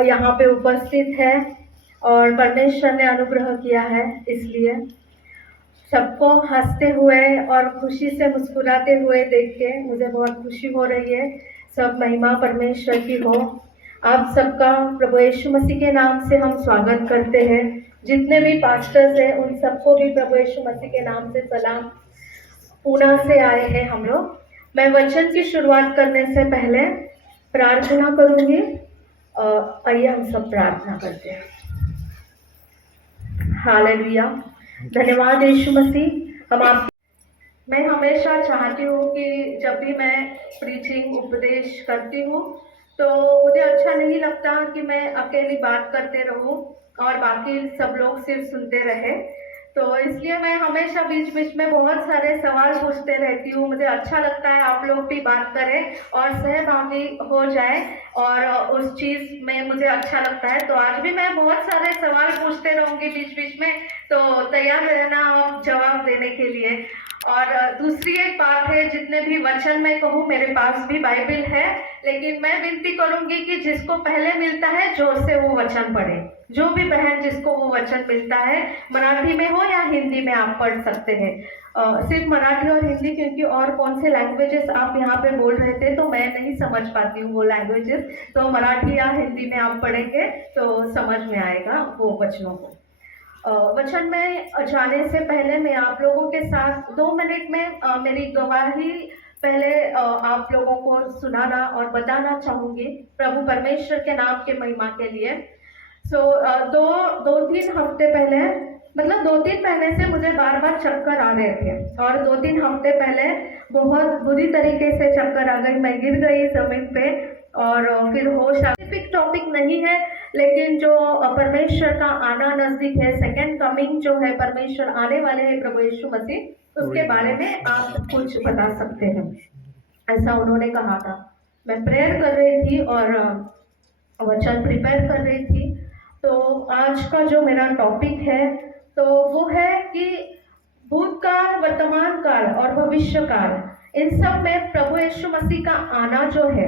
यहाँ पे उपस्थित है और परमेश्वर ने अनुग्रह किया है, इसलिए सबको हंसते हुए और खुशी से मुस्कुराते हुए देख के मुझे बहुत खुशी हो रही है। सब महिमा परमेश्वर की हो। आप सबका प्रभु यीशु मसीह के नाम से हम स्वागत करते हैं। जितने भी पास्टर्स हैं उन सबको भी प्रभु यीशु मसीह के नाम से सलाम। पूना से आए हैं हम लोग। मैं वचन की शुरुआत करने से पहले प्रार्थना करूंगी। आइए हम सब प्रार्थना करते हैं। हालेलुया। धन्यवाद यीशु मसीह। मैं हमेशा चाहती हूँ कि जब भी मैं प्रीचिंग उपदेश करती हूँ तो मुझे अच्छा नहीं लगता कि मैं अकेली बात करते रहूँ और बाकी सब लोग सिर्फ सुनते रहे। तो इसलिए मैं हमेशा बीच बीच में बहुत सारे सवाल पूछते रहती हूँ। मुझे अच्छा लगता है आप लोग भी बात करें और सहभागी हो जाए और उस चीज़ में मुझे अच्छा लगता है। तो आज भी मैं बहुत सारे सवाल पूछते रहूँगी बीच बीच में, तो तैयार रहना आप जवाब देने के लिए। और दूसरी एक बात है, जितने भी वचन मैं कहूँ, मेरे पास भी बाइबल है, लेकिन मैं विनती करूंगी कि जिसको पहले मिलता है जोर से वो वचन पढ़े। जो भी बहन जिसको वो वचन मिलता है, मराठी में हो या हिंदी में आप पढ़ सकते हैं। सिर्फ मराठी और हिंदी, क्योंकि और कौन से लैंग्वेजेस आप यहाँ पे बोल रहे थे तो मैं नहीं समझ पाती हूँ वो लैंग्वेजेस। तो मराठी या हिंदी में आप पढ़ेंगे तो समझ में आएगा वो वचनों को। वचन में जाने से पहले मैं आप लोगों के साथ 2 मिनट में मेरी गवाही पहले आप लोगों को सुनाना और बताना चाहूंगी, प्रभु परमेश्वर के नाम के महिमा के लिए। दो तीन हफ्ते पहले, मतलब 2-3 महीने से मुझे बार बार चक्कर आ रहे थे और 2-3 हफ्ते पहले बहुत बुरी तरीके से चक्कर आ गई। मैं गिर गई जमीन पे और फिर होश। स्पेसिफिक टॉपिक नहीं है, लेकिन जो परमेश्वर का आना नजदीक है, सेकेंड कमिंग जो है, परमेश्वर आने वाले हैं प्रभु यीशु मसीह, उसके बारे में आप कुछ बता सकते हैं, ऐसा उन्होंने कहा था। मैं प्रेयर कर रही थी और वचन प्रिपेयर कर रही थी। तो आज का जो मेरा टॉपिक है तो वो है कि भूतकाल, वर्तमान काल और भविष्य काल, इन सब में प्रभु यीशु मसीह का आना जो है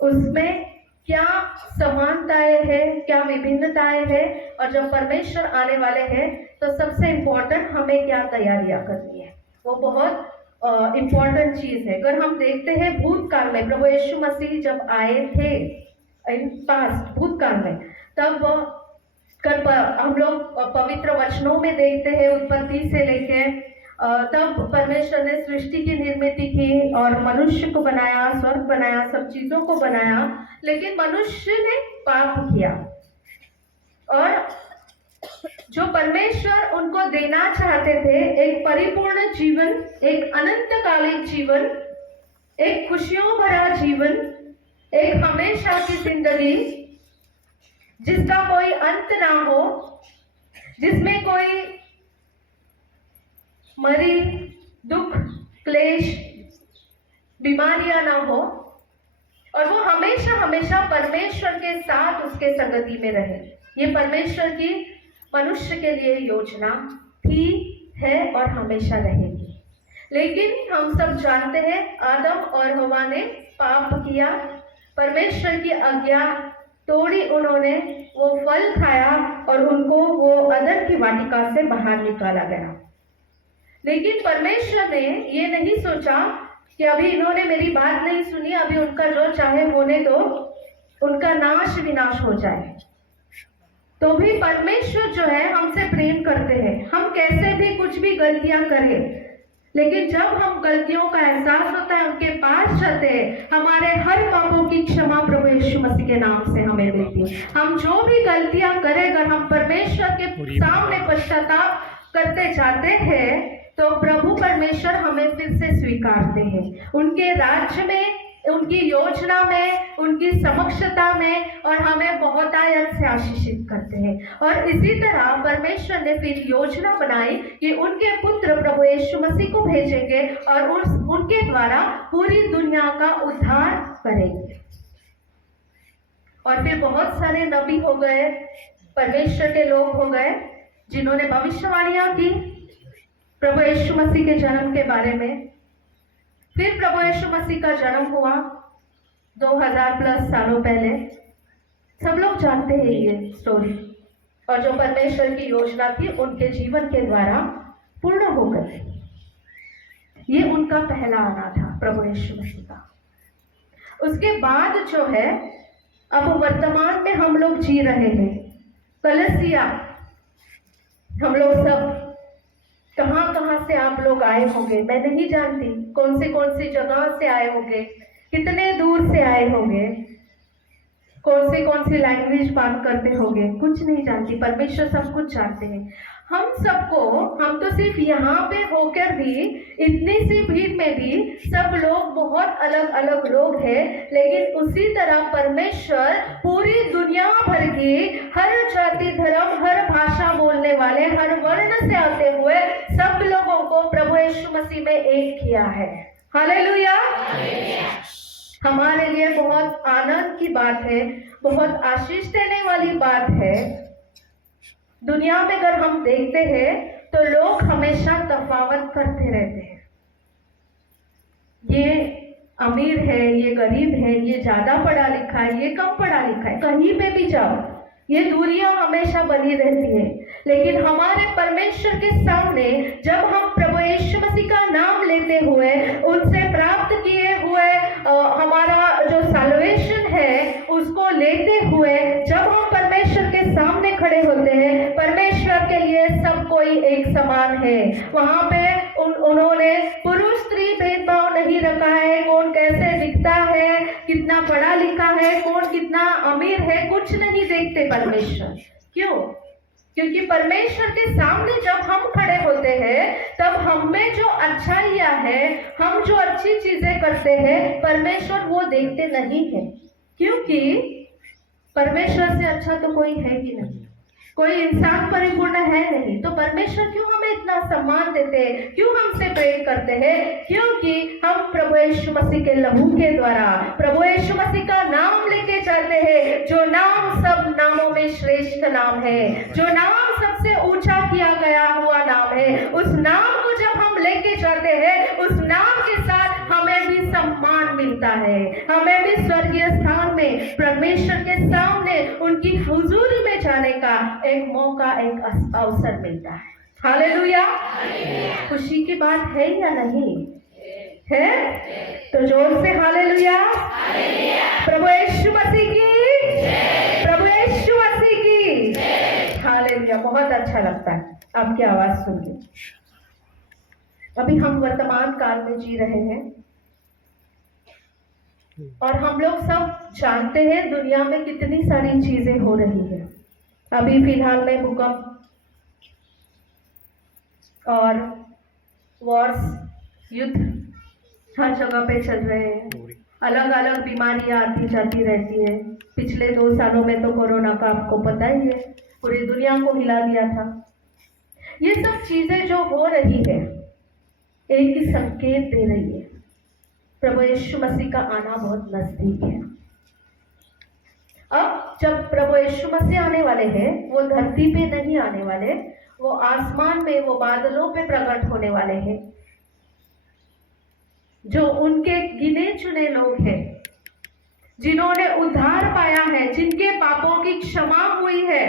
उसमें क्या समानताएं हैं, क्या विभिन्नताएं हैं, और जब परमेश्वर आने वाले हैं तो सबसे इम्पोर्टेंट हमें क्या तैयारियां करनी है, वो बहुत इम्पोर्टेंट चीज है। अगर हम देखते हैं भूतकाल में प्रभु यीशु मसीह जब आए थे, इन पास्ट भूतकाल में, तब हम लोग पवित्र वचनों में देखते हैं उत्पत्ति से लेके तब परमेश्वर ने सृष्टि की निर्मित की और मनुष्य को बनाया, स्वर्ग बनाया, सब चीजों को बनाया। लेकिन मनुष्य ने पाप किया और जो परमेश्वर उनको देना चाहते थे, एक परिपूर्ण जीवन, एक अनंतकालिक जीवन, एक खुशियों भरा जीवन, एक हमेशा की जिंदगी जिसका कोई अंत ना हो, जिसमें कोई मरी, दुख, क्लेश, बीमारियां ना हो, और वो हमेशा हमेशा परमेश्वर के साथ उसके संगति में रहे। ये परमेश्वर की मनुष्य के लिए योजना थी, है और हमेशा रहेगी। लेकिन हम सब जानते हैं आदम और हवा ने पाप किया, परमेश्वर की आज्ञा तोड़ी, उन्होंने वो फल खाया और उनको वो अदन की वाटिका से बाहर निकाला गया। लेकिन परमेश्वर ने ये नहीं सोचा कि अभी इन्होंने मेरी बात नहीं सुनी, अभी उनका जो चाहे होने दो, उनका नाश विनाश हो जाए। तो भी परमेश्वर जो है हमसे प्रेम करते हैं। हम कैसे भी कुछ भी गलतियां करें, लेकिन जब हम गलतियों का एहसास होता है, उनके पास जाते हैं, हमारे हर पापों की क्षमा प्रभु यीशु मसीह के नाम से हमें मिलती है। हम जो भी गलतियां करें, अगर हम परमेश्वर के सामने पश्चाताप करते जाते हैं तो प्रभु परमेश्वर हमें फिर से स्वीकारते हैं उनके राज्य में, उनकी योजना में, उनकी समक्षता में, और हमें बहुत आयत से आशीषित करते हैं। और इसी तरह परमेश्वर ने फिर योजना बनाई कि उनके पुत्र प्रभु यीशु मसीह को भेजेंगे और उनके द्वारा पूरी दुनिया का उद्धार करेंगे। और फिर बहुत सारे नबी हो गए, परमेश्वर के लोग हो गए, जिन्होंने भविष्यवाणियां की प्रभु यीशु मसीह के जन्म के बारे में। फिर प्रभु यीशु मसीह का जन्म हुआ 2000 प्लस सालों पहले। सब लोग जानते हैं ये स्टोरी, और जो परमेश्वर की योजना थी उनके जीवन के द्वारा पूर्ण हो गई। ये उनका पहला आना था प्रभु यीशु मसीह का। उसके बाद जो है, अब वर्तमान में हम लोग जी रहे हैं। कलीसिया, हम लोग सब कहाँ कहाँ से आप लोग आए होंगे, मैं नहीं जानती कौन सी जगह से आए होंगे, कितने दूर से आए होंगे, कौन सी लैंग्वेज बात करते होंगे, कुछ नहीं जानती। परमेश्वर सब कुछ जानते हैं। हम सबको, हम तो सिर्फ यहाँ पे होकर भी, इतनी सी भीड़ में भी सब लोग बहुत अलग अलग लोग हैं, लेकिन उसी तरह परमेश्वर पूरी दुनिया भर की हर जाति, धर्म, हर भाषा बोलने वाले, हर वर्ण से आते हुए सब लोगों को प्रभु यीशु मसीह में एक किया है। हालेलुया। हमारे लिए बहुत आनंद की बात है, बहुत आशीष देने वाली बात है। दुनिया में अगर हम देखते हैं तो लोग हमेशा तफावत करते रहते हैं। ये अमीर है, ये गरीब है, ये ज्यादा पढ़ा लिखा है, ये कम पढ़ा लिखा है, कहीं पे भी जाओ ये दूरियां हमेशा बनी रहती है। लेकिन हमारे परमेश्वर के सामने जब हम प्रभु यीशु मसीह का नाम लेते हुए, उनसे प्राप्त किए हुए हमारा जो साल्वेशन है उसको लेते हुए जब हम परमेश्वर के सामने खड़े होते हैं, परमेश्वर के लिए सब कोई एक समान है। वहां पे उन्होंने पुरुष स्त्री भेदभाव नहीं रखा है, कौन कैसे दिखता है, कितना पढ़ा लिखा है, कौन कितना अमीर है, कुछ नहीं देखते परमेश्वर। क्यों? क्योंकि परमेश्वर के सामने जब हम खड़े होते हैं तब हम में जो अच्छाइयाँ है, हम जो अच्छी चीजें करते हैं, परमेश्वर वो देखते नहीं है। क्योंकि परमेश्वर से अच्छा तो कोई है ही नहीं, कोई इंसान परिपूर्ण है नहीं। तो परमेश्वर क्यों हमें इतना सम्मान देते हैं, क्यों हमसे प्रेम करते हैं? क्योंकि हम प्रभु यीशु मसीह के लहू के द्वारा प्रभु यीशु मसीह का नाम लेके चलते हैं, जो नाम सब नामों में श्रेष्ठ नाम है, जो नाम सबसे ऊंचा किया गया हुआ नाम है। उस नाम को जब हम लेके चलते हैं, उस नाम के साथ हमें भी सम्मान मिलता है, हमें भी स्वर्गीय स्थान में परमेश्वर के सामने उनकी हुजूरी में जाने का एक मौका, एक अवसर मिलता है। हालेलुया। खुशी की बात है या नहीं है? तो जोर से हालेलुया। प्रभु यीशु मसीह की, प्रभु यीशु मसीह की हालेलुया। बहुत अच्छा लगता है आपकी आवाज सुन के। अभी हम वर्तमान काल में जी रहे हैं और हम लोग सब जानते हैं दुनिया में कितनी सारी चीजें हो रही है। अभी फिलहाल में भूकंप और वॉर्स, युद्ध हर जगह पे चल रहे हैं। अलग अलग बीमारियां आती जाती रहती है। पिछले 2 सालों में तो कोरोना का आपको पता ही है, पूरी दुनिया को हिला दिया था। ये सब चीजें जो हो रही है एक ही संकेत दे रही है, प्रभु यीशु मसीह का आना बहुत नजदीक है। अब जब प्रभु यीशु मसीह आने वाले हैं, वो धरती पे नहीं आने वाले, वो आसमान में, वो बादलों पे प्रकट होने वाले हैं। जो उनके गिने चुने लोग हैं, जिन्होंने उद्धार पाया है, जिनके पापों की क्षमा हुई है,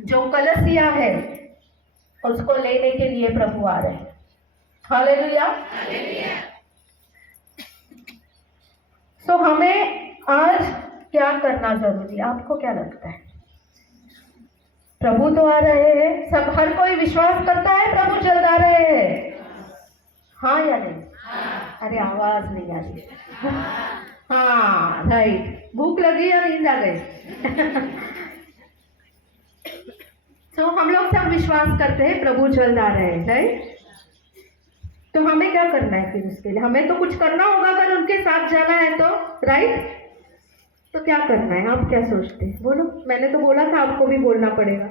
जो कलीसिया है, उसको लेने के लिए प्रभु आ रहे हैं। हालेलुया। तो हमें आज क्या करना जरूरी है? आपको क्या लगता है? प्रभु तो आ रहे हैं, सब हर कोई विश्वास करता है प्रभु जल्द आ रहे हैं, हाँ या नहीं? अरे आवाज नहीं आ रही। हाँ राइट, भूख लगी और नींद आ गई। तो हम लोग सब विश्वास करते हैं प्रभु जल्द आ रहे हैं, राइट? तो हमें क्या करना है फिर? उसके लिए हमें तो कुछ करना होगा, अगर उनके साथ जाना है तो, राइट? तो क्या करना है? आप क्या सोचते हैं? बोलो। मैंने तो बोला था आपको भी बोलना पड़ेगा।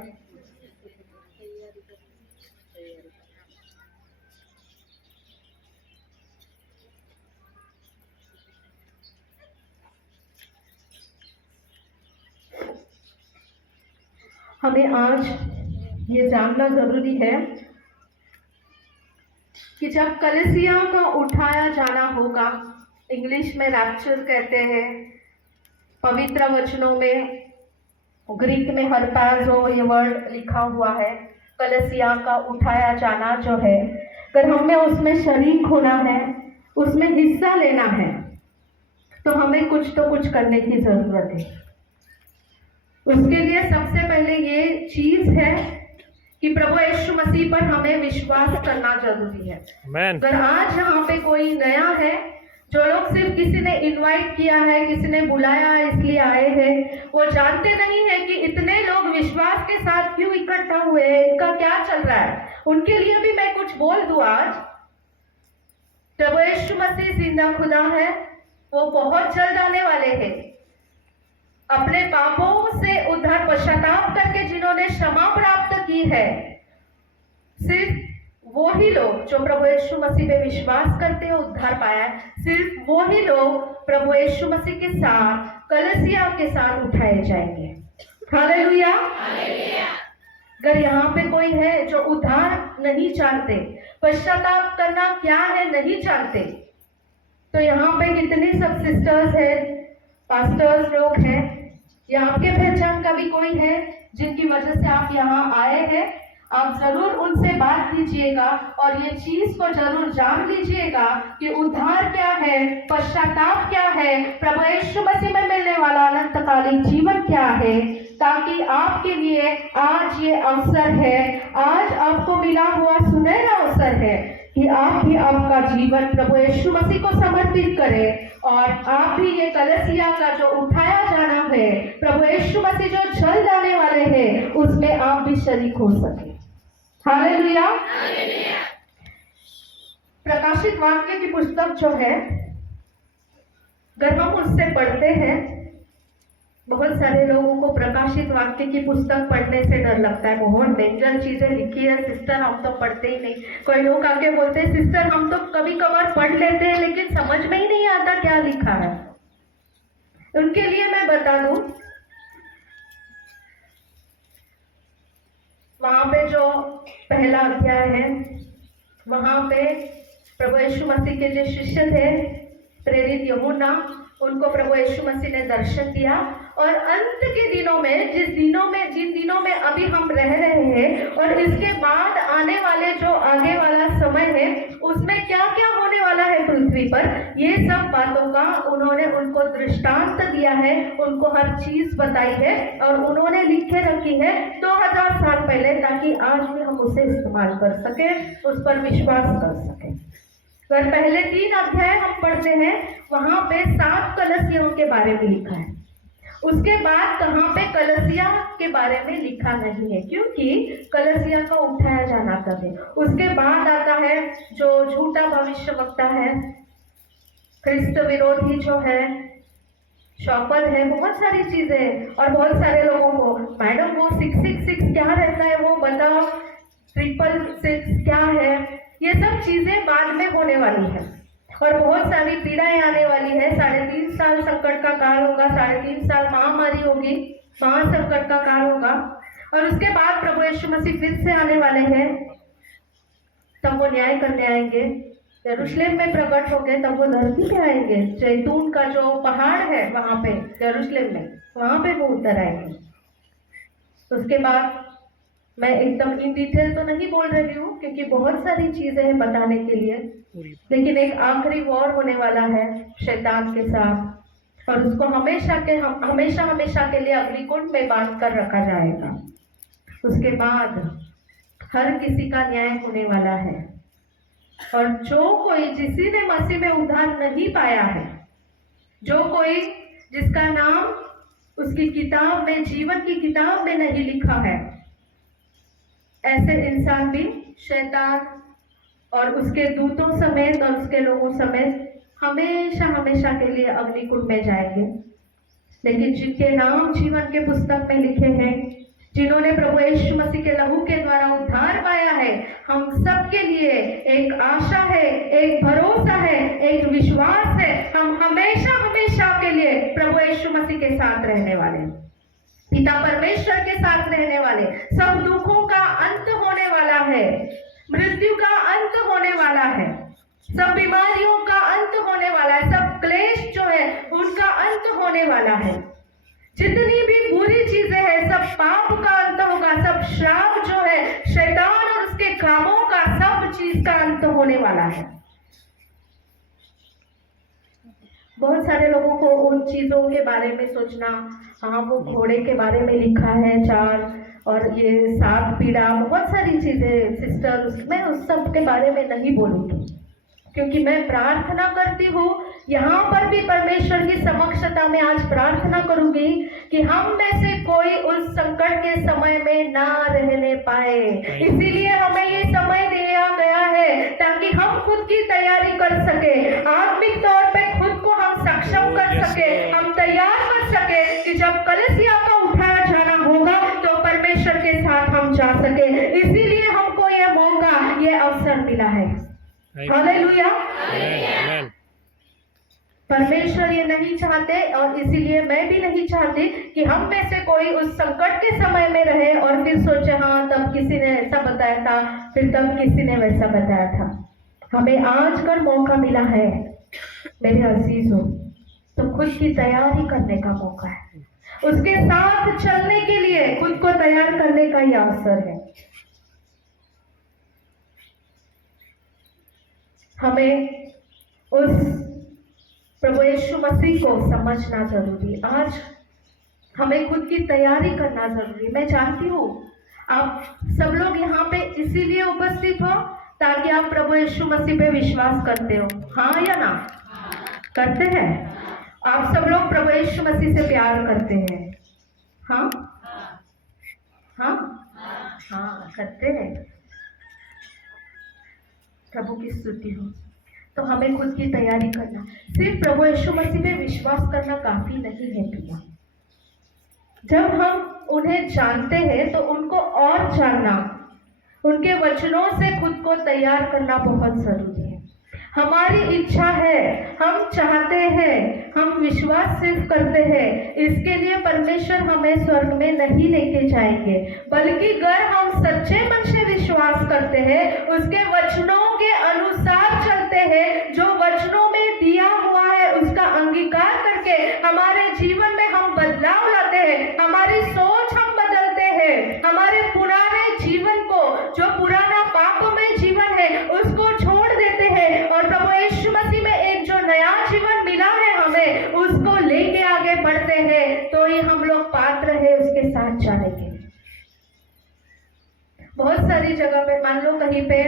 हमें आज ये जानना जरूरी है कि जब कलीसिया को उठाया जाना होगा, इंग्लिश में रैप्चर कहते हैं, पवित्र वचनों में ग्रीक में हरपाज़ो ये वर्ड लिखा हुआ है। कलीसिया का उठाया जाना जो है, अगर हमें उसमें शरीक होना है, उसमें हिस्सा लेना है, तो हमें कुछ तो कुछ करने की जरूरत है। उसके लिए सबसे पहले ये चीज है कि प्रभु यीशु मसीह पर हमें विश्वास करना जरूरी है। अगर आज यहाँ पे कोई नया है, जो लोग सिर्फ किसी ने इनवाइट किया है, किसी ने बुलाया है इसलिए आए हैं, वो जानते नहीं है कि इतने लोग विश्वास के साथ क्यों इकट्ठा हुए हैं, इनका क्या चल रहा है, उनके लिए भी मैं कुछ बोल दूं। आज प्रभु यीशु मसीह जिंदा खुदा है, वो बहुत जल्द आने वाले हैं। अपने पापों से उद्धार पश्चाताप करके जिन्होंने क्षमा प्राप्त की है, सिर्फ वो ही लोग जो प्रभु यीशु मसीह पे विश्वास करते हैं उद्धार पाया है। सिर्फ वो ही लोग प्रभु यीशु मसीह के साथ, कलीसिया के साथ उठाए जाएंगे। हालेलुया। अगर यहाँ पे कोई है जो उद्धार नहीं जानते, पश्चाताप करना क्या है नहीं जानते, तो यहाँ पे कितने सब सिस्टर्स हैं, पास्टर्स लोग हैं, या आपके पहचान का भी कोई है जिनकी वजह से आप यहाँ आए हैं, आप जरूर उनसे बात कीजिएगा और ये चीज को जरूर जान लीजिएगा कि उद्धार क्या है, पश्चाताप क्या है, प्रभु यीशु मसीह में मिलने वाला अनंतकालीन जीवन क्या है, ताकि आपके लिए आज ये अवसर है, आज आपको मिला हुआ सुनहरा अवसर है कि आप भी आपका जीवन प्रभु यीशु मसीह को समर्पित करें और आप भी ये कलीसिया का जो उठाया जाना है, प्रभु यीशु मसीह जो जल्द आने वाले हैं, उसमें आप भी शरीक हो सके। हालेलुया। प्रकाशित वाक्य की पुस्तक जो है, अगर हम उससे पढ़ते हैं, बहुत सारे लोगों को प्रकाशित वाक्य की पुस्तक पढ़ने से डर लगता है। बहुत डेंजर चीजें लिखी है सिस्टर, हम तो पढ़ते ही नहीं। कोई लोग आके बोलते हैं सिस्टर हम तो कभी कभार पढ़ लेते हैं लेकिन समझ में ही नहीं आता क्या लिखा है। उनके लिए मैं बता दूं, वहां पे जो पहला अध्याय है, वहां पे प्रभु यीशु मसीह के जो शिष्य थे, प्रेरित यूहन्ना, उनको प्रभु यीशु मसीह ने दर्शन दिया और अंत के दिनों में, जिन दिनों में अभी हम रह रहे हैं और इसके बाद आने वाले जो आगे वाला समय है, उसमें क्या क्या होने वाला है पृथ्वी पर, ये सब बातों का उन्होंने उनको दृष्टांत दिया है, उनको हर चीज बताई है और उन्होंने लिखे रखी है 2000 साल पहले, ताकि आज भी हम उसे इस्तेमाल कर सके, उस पर विश्वास कर सके। अगर पहले 3 अध्याय हम पढ़ते हैं, वहां पे 7 कलीसियाओं के बारे में लिखा है। उसके बाद कहाँ पे कलीसिया के बारे में लिखा नहीं है, क्योंकि कलीसिया का उठाया जाना कब है। उसके बाद आता है जो झूठा भविष्यवक्ता है, ख्रिस्त विरोधी जो है, शॉपर है, बहुत सारी चीजें। और बहुत सारे लोगों को मैडम वो 666 क्या रहता है वो बताओ, 666 क्या है, ये सब चीजें बाद में होने वाली है और बहुत सारी पीड़ाएं आने वाली है। 3.5 साल संकट का काल होगा, 3.5 साल महामारी होगी, महासंकट का काल होगा और उसके बाद प्रभु यीशु मसीह फिर से आने वाले हैं। तब वो न्याय करने आएंगे, यरूशलेम में प्रकट होंगे, तब वो धरती पे आएंगे। जैतून का जो पहाड़ है वहां पे यरूशलेम में, वहां पे वो उतर आएंगे। उसके बाद मैं एकदम इन डिटेल तो नहीं बोल रही हूँ क्योंकि बहुत सारी चीजें हैं बताने के लिए, लेकिन एक आखिरी वॉर होने वाला है शैतान के साथ और उसको हमेशा के लिए अग्निकुंड में बांध कर रखा जाएगा। उसके बाद हर किसी का न्याय होने वाला है और जो कोई जिसी ने मसीह में उद्धार नहीं पाया है, जो कोई जिसका नाम उसकी किताब में, जीवन की किताब में नहीं लिखा है, ऐसे इंसान भी शैतान और उसके दूतों समेत और उसके लोगों समेत हमेशा के लिए अग्निकुंड में जाएंगे। लेकिन जिनके नाम जीवन के पुस्तक में लिखे हैं, जिन्होंने प्रभु यीशु मसीह के लहू के द्वारा उद्धार पाया है, हम सब के लिए एक आशा है, एक भरोसा है, एक विश्वास है। हम हमेशा के लिए प्रभु यीशु मसीह के साथ रहने वाले, पिता परमेश्वर के साथ रहने वाले। सब दुखों का अंत होने वाला है, मृत्यु का अंत होने वाला है सब बीमारियों का अंत होने वाला है, सब क्लेश जो है उनका अंत होने वाला है। जितनी भी बुरी चीजें हैं सब पाप का अंत होगा, सब श्राप जो है शैतान और उसके कामों का, सब चीज का अंत होने वाला है। बहुत सारे लोगों को उन चीजों के बारे में सोचना, हाँ वो घोड़े के बारे में लिखा है 4 और ये 7 पीड़ा, बहुत सारी चीजें सिस्टर, मैं उस सब के बारे में नहीं बोलूंगी, क्योंकि मैं प्रार्थना करती हूँ यहाँ पर भी परमेश्वर की समक्षता में आज प्रार्थना करूंगी कि हम में से कोई उस संकट के समय में ना रहने पाए। इसीलिए हमें ये समय दिया गया है ताकि हम खुद की तैयारी कर सके, आत्मिक तौर पे खुद को हम सक्षम कर सके, हम तैयार कर सके कि जब कलीसिया का उठाया जाना होगा तो परमेश्वर के साथ हम जा सके। इसीलिए हमको ये मौका, ये अवसर मिला है। हालेलुया। परमेश्वर ये नहीं चाहते और इसीलिए मैं भी नहीं चाहती कि हम में से कोई उस संकट के समय में रहे और फिर सोचे हाँ तब किसी ने ऐसा बताया था, फिर तब किसी ने वैसा बताया था। हमें आज कल मौका मिला है मेरे अजीजों, तो खुद की तैयारी करने का मौका है, उसके साथ चलने के लिए खुद को तैयार करने का ये अवसर है। हमें उस प्रभु यीशु मसीह को समझना जरूरी, आज हमें खुद की तैयारी करना जरूरी। मैं जानती हूँ आप सब लोग यहाँ पे इसीलिए उपस्थित हो ताकि आप प्रभु यीशु मसीह पे विश्वास करते हो, हाँ या ना? करते हैं? आप सब लोग प्रभु यीशु मसीह से प्यार करते हैं, हाँ हाँ हाँ करते हैं। प्रभु की स्तुति हो। तो हमें खुद की तैयारी करना, सिर्फ प्रभु यीशु मसीह पे विश्वास करना काफी नहीं है प्रिया। जब हम उन्हें जानते हैं तो उनको और जानना, उनके वचनों से खुद को तैयार करना बहुत जरूरी है। हमारी इच्छा है, हम चाहते हैं, हम विश्वास सिर्फ करते हैं, इसके लिए परमेश्वर हमें स्वर्ग में नहीं लेके जाएंगे, बल्कि अगर हम सच्चे मन से विश्वास करते हैं, उसके वचनों के अनुसार चलते हैं, जो वचनों में दिया हुआ है उसका अंगीकार करके हमारे जीवन में हम बदलाव लाते हैं, हमारी सोच हम बदलते हैं, हमारे पुराने जीवन को, जो पुराना पापमय जीवन है उसको छोड़ देते हैं और प्रभु यीशु मसीह में एक जो नया जीवन मिला है हमें, उसको लेके आगे बढ़ते हैं, तो ही हम लोग पात्र है उसके साथ जाने के। बहुत सारी जगह पे मान लो कहीं पे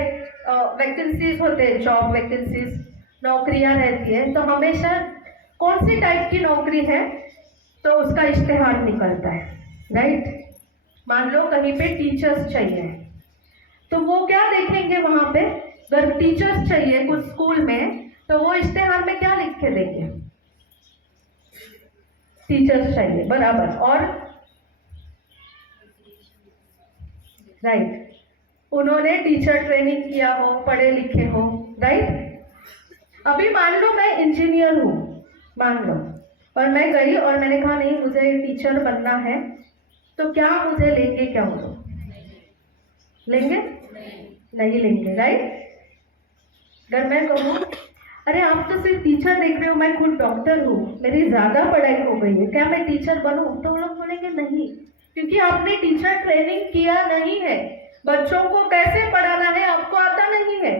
वैकेंसीज होते हैं, जॉब वैकेंसीज, नौकरियां रहती है, तो हमेशा कौन सी टाइप की नौकरी है तो उसका इश्तेहार निकलता है, राइट? मान लो कहीं पे टीचर्स चाहिए तो वो क्या देखेंगे वहां पे, अगर टीचर्स चाहिए कुछ स्कूल में तो वो इश्तेहार में क्या लिख के देंगे? टीचर्स चाहिए, बराबर। और राइट, उन्होंने टीचर ट्रेनिंग किया हो, पढ़े लिखे हो, राइट? अभी मान लो मैं इंजीनियर हूँ, मान लो, और मैं गई और मैंने कहा नहीं मुझे टीचर बनना है, तो क्या मुझे लेंगे? क्या वो लेंगे? नहीं लेंगे, राइट? अगर मैं कहूँ अरे आप तो सिर्फ टीचर देख रहे हो, मैं खुद डॉक्टर हूँ, मेरी ज्यादा पढ़ाई हो गई है, क्या मैं टीचर बनूं? तो वो लोग बोलेंगे नहीं, क्योंकि आपने टीचर ट्रेनिंग किया नहीं है, बच्चों को कैसे पढ़ाना है आपको आता नहीं है,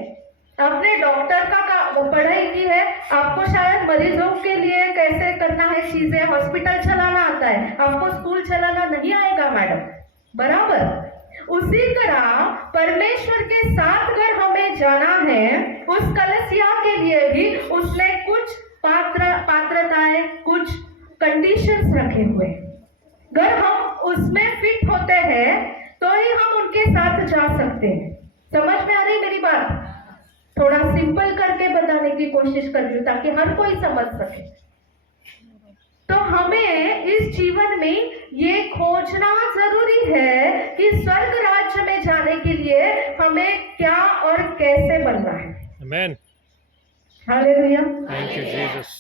आपने डॉक्टर का पढ़ाई की है, आपको शायद मरीजों के लिए कैसे करना है चीजें, हॉस्पिटल चलाना आता है, आपको स्कूल चलाना नहीं आएगा मैडम, बराबर? उसी तरह परमेश्वर के साथ अगर हमें जाना है, उस कलीसिया के लिए भी उसने कुछ पात्रताएं, कुछ कंडीशंस रखे हुए, अगर हम उसमें फिट होते हैं तो ही हम उनके साथ जा सकते हैं। समझ में आ रही मेरी बात? थोड़ा सिंपल करके बताने की कोशिश कर रही हूँ ताकि हर कोई समझ सके। तो हमें इस जीवन में ये खोजना जरूरी है कि स्वर्ग राज्य में जाने के लिए हमें क्या और कैसे बनना है। आमीन, हालेलुया, थैंक यू जीसस।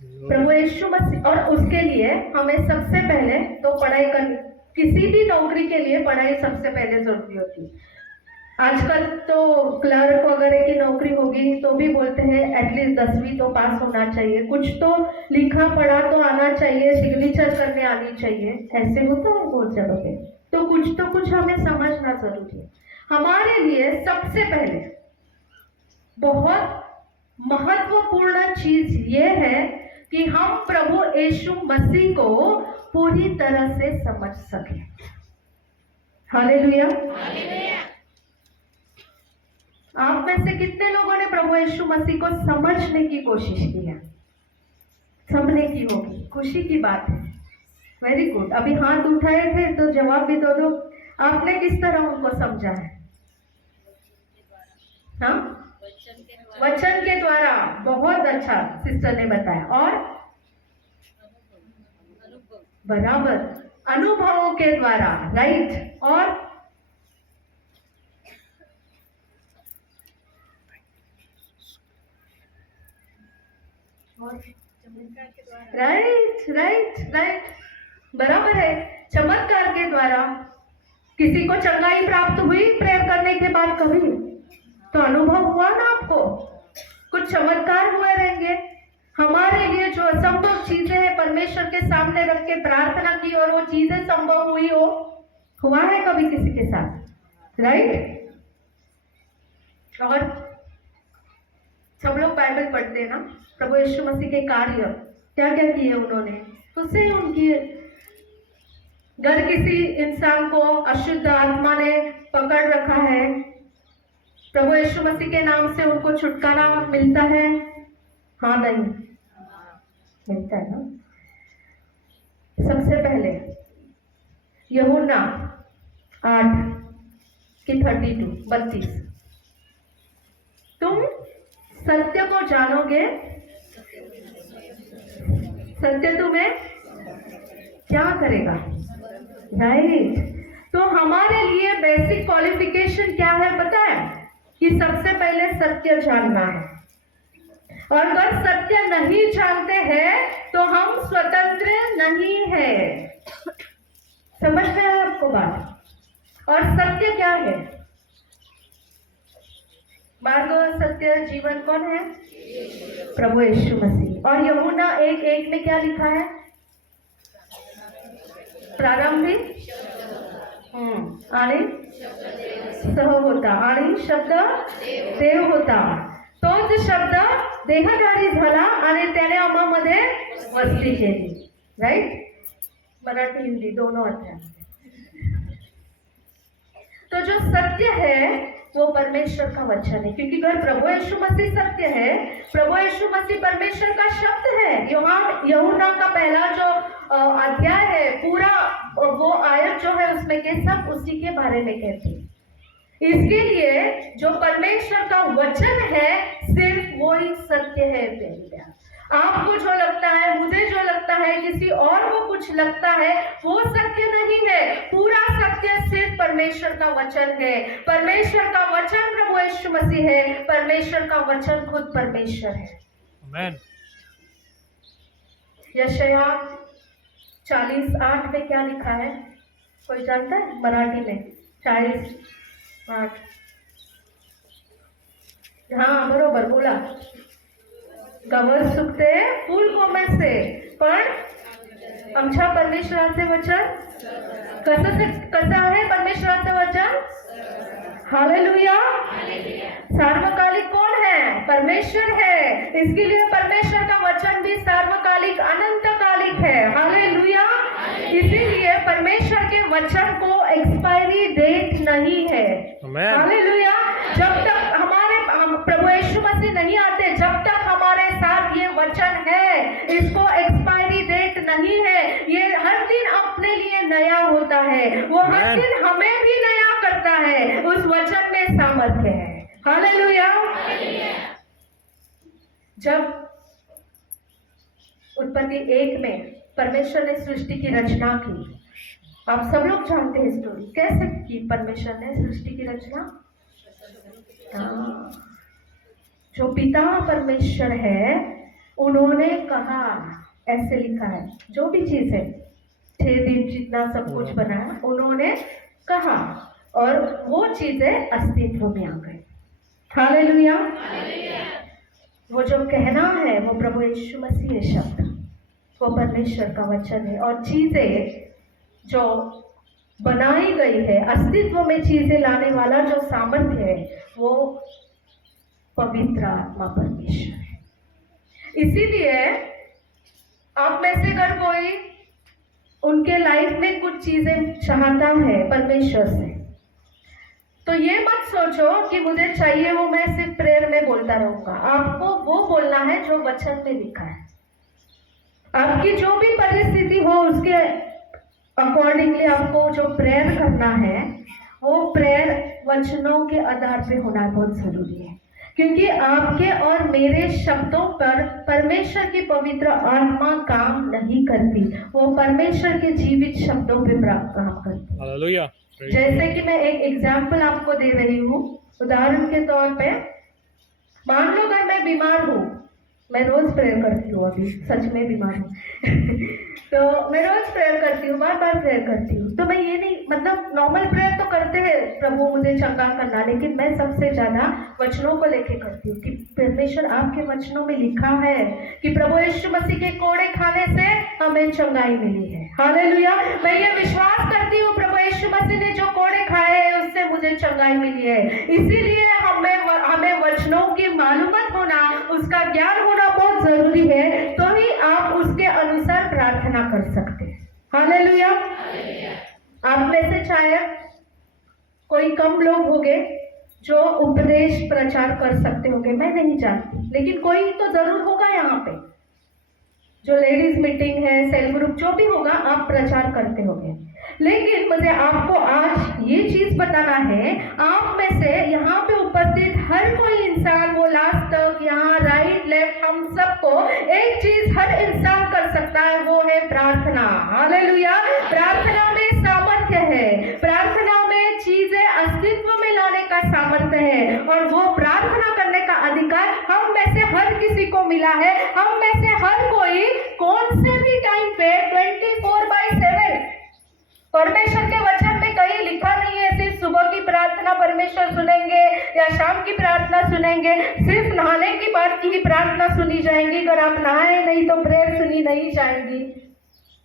प्रभु यीशु मसीह। और उसके लिए हमें सबसे पहले तो पढ़ाई करनी, किसी भी नौकरी के लिए पढ़ाई सबसे पहले जरूरी होती है। आजकल तो क्लर्क वगैरह की नौकरी होगी तो भी बोलते हैं एटलीस्ट 10वीं तो पास होना चाहिए, कुछ तो लिखा पढ़ा तो आना चाहिए, सिग्नेचर करने आनी चाहिए। ऐसे होता है बहुत जगह पे। तो कुछ हमें समझना जरूरी है। हमारे लिए सबसे पहले बहुत महत्वपूर्ण चीज ये है कि हम प्रभु यीशु मसीह को पूरी तरह से समझ सके। हालेलुया। आप में से कितने लोगों ने प्रभु यीशु मसीह को समझने की कोशिश की है? सबने की होगी, खुशी की बात है। Very good. अभी हाथ उठाए थे तो जवाब भी दो। आपने किस तरह उनको समझा है? हाँ, वचन के द्वारा। बहुत अच्छा सिस्टर ने बताया। और बराबर अनुभवों के द्वारा, राइट। और राइट, बराबर है। चमत्कार के द्वारा किसी को चंगाई प्राप्त हुई प्रेयर करने के बाद, कभी तो अनुभव हुआ ना आपको? कुछ चमत्कार हुए रहेंगे। हमारे लिए जो असंभव चीजें हैं परमेश्वर के सामने रख के प्रार्थना की और वो चीजें संभव हुई हो, हुआ है कभी किसी के साथ? राइट। और सब लोग बाइबल पढ़ते हैं ना, प्रभु यीशु मसीह के कार्य क्या क्या किए उन्होंने, उससे उनकी घर किसी इंसान को अशुद्ध आत्मा ने पकड़ रखा है, प्रभु यीशु मसीह के नाम से उनको छुटकारा मिलता है। हाँ नहीं मिलता है ना। सबसे पहले यूहन्ना 8:32 तुम सत्य को जानोगे, सत्य तुम्हें क्या करेगा? राइट। तो हमारे लिए बेसिक क्वालिफिकेशन क्या है पता है? कि सबसे पहले सत्य जानना है। और अगर सत्य नहीं जानते हैं तो हम स्वतंत्र नहीं है। समझ रहे हैं आपको बात? और सत्य क्या है? मार्ग, सत्य, जीवन कौन है? प्रभु यीशु मसीह। और यूहन्ना 1:1 में क्या लिखा है? प्रारंभिक आणि सह होता आणि शब्द देव होता, तोच शब्द देहधारी झाला आणि त्याने आम्हामध्ये वस्ती केली। राइट। मराठी हिंदी दोनों अध्याय। तो जो सत्य है वो परमेश्वर का वचन है, क्योंकि अगर प्रभु यीशु मसीह सत्य है, प्रभु यीशु मसीह परमेश्वर का शब्द है। यूहन्ना का पहला जो अध्याय है, पूरा वो आयत जो है उसमें के सब उसी के बारे में कहते हैं। इसके लिए जो परमेश्वर का वचन है सिर्फ वो ही सत्य है। आपको जो लगता है, मुझे जो लगता है, किसी और को कुछ लगता है, वो सत्य नहीं है। पूरा सत्य सिर्फ परमेश्वर का वचन है। परमेश्वर का वचन प्रभु यीशु मसीह है। परमेश्वर का वचन खुद परमेश्वर है। आमीन। यशाया 40:8 में क्या लिखा है? कोई जानता है? मराठी में 40:8। हाँ बरोबर बोला। गवत सुकते फूल कोमेजते, पण आमच्या परमेश्वराचे वचन कसं आहे? परमेश्वराचं वचन हालेलुया। सार्वकालिक कौन है? परमेश्वर है। इसके लिए परमेश्वर का वचन भी सार्वकालिक अनंतकालिक है। हालेलुया। इसीलिए परमेश्वर के वचन को एक्सपायरी डेट नहीं है। हालेलुया। जब तक प्रभु यीशु मसीह नहीं आते, जब तक हमारे साथ ये वचन है, इसको एक्सपायरी डेट नहीं है। ये हर दिन अपने लिए नया होता है, वो हर दिन हमें भी नया करता है। उस वचन में सामर्थ्य है। हालेलुया। जब उत्पत्ति 1 में परमेश्वर ने सृष्टि की रचना की, आप सब लोग जानते हैं स्टोरी, कैसे की परमेश्वर ने सृष्टि की रचना? जो पिता परमेश्वर है उन्होंने कहा, ऐसे लिखा है, जो भी चीज है 6 दिन जितना सब कुछ बनाया उन्होंने कहा, और वो चीजें अस्तित्व में आ गई। हालेलुया। वो जो कहना है वो प्रभु यीशु मसीह है शब्द, वो परमेश्वर का वचन है। और चीजें जो बनाई गई है, अस्तित्व में चीजें लाने वाला जो सामर्थ्य है वो पवित्र आत्मा परमेश्वर है। इसीलिए आप में से अगर कोई उनके लाइफ में कुछ चीजें चाहता है परमेश्वर से, तो ये मत सोचो कि मुझे चाहिए वो मैं सिर्फ प्रेयर में बोलता रहूंगा। आपको वो बोलना है जो वचन में लिखा है। आपकी जो भी परिस्थिति हो उसके अकॉर्डिंगली आपको जो प्रेयर करना है वो प्रेयर वचनों के आधार पे होना बहुत जरूरी है, क्योंकि आपके और मेरे शब्दों पर परमेश्वर की पवित्र आत्मा काम नहीं करती, वो परमेश्वर के जीवित शब्दों पे काम करती है। हालेलुया। जैसे कि मैं एक एग्जाम्पल आपको दे रही हूँ, उदाहरण के तौर पे मान लो अगर मैं बीमार हूँ, मैं रोज प्रेयर करती हूँ, अभी सच में बीमार हूँ तो मैं रोज प्रेयर करती हूँ, बार बार प्रेयर करती हूँ। तो मैं ये नहीं, मतलब नॉर्मल प्रेयर तो करते हैं प्रभु मुझे चंगा करना, लेकिन मैं सबसे ज्यादा वचनों को लेके करती हूँ कि परमेश्वर आपके वचनों में लिखा है कि प्रभु यीशु मसीह के कोड़े खाने से हमें चंगाई मिली है। हालेलुया। मैं ये विश्वास करती हूँ प्रभु यीशु मसीह ने जो कोड़े खाए हैं उससे मुझे चंगाई मिली है। इसीलिए हमें वचनों की मालूमत होना, उसका ज्ञान होना बहुत जरूरी है, तो ही आप उसके अनुसार प्रार्थना कर सकते हैं। हालेलुया। आप में से शायद कोई कम लोग होंगे जो उपदेश प्रचार कर सकते होंगे, मैं नहीं जानती, लेकिन कोई तो जरूर होगा यहाँ पे जो लेडीज मीटिंग है, सेल ग्रुप जो भी होगा, आप प्रचार करते होंगे। लेकिन मुझे आपको आज ये चीज बताना है, आप में से यहाँ पे उपस्थित हर कोई इंसान, वो लास्ट तक यहाँ राइट लेफ्ट, हम सबको एक चीज हर इंसान कर सकता है, वो है प्रार्थना। हालेलुया। प्रार्थना में सामर्थ्य है, प्रार्थना में चीजें अस्तित्व में लाने का सामर्थ्य है, और वो प्रार्थना करने का अधिकार हम में से हर किसी को मिला है। हम में से हर कोई कौन से भी टाइम पे 24/7 परमेश्वर के वचन में कहीं लिखा नहीं है सिर्फ सुबह की प्रार्थना परमेश्वर सुनेंगे या शाम की प्रार्थना सुनेंगे, सिर्फ नहाने की बात की ही प्रार्थना सुनी जाएगी। अगर आप नहाए नहीं तो प्रेयर सुनी नहीं जाएगी,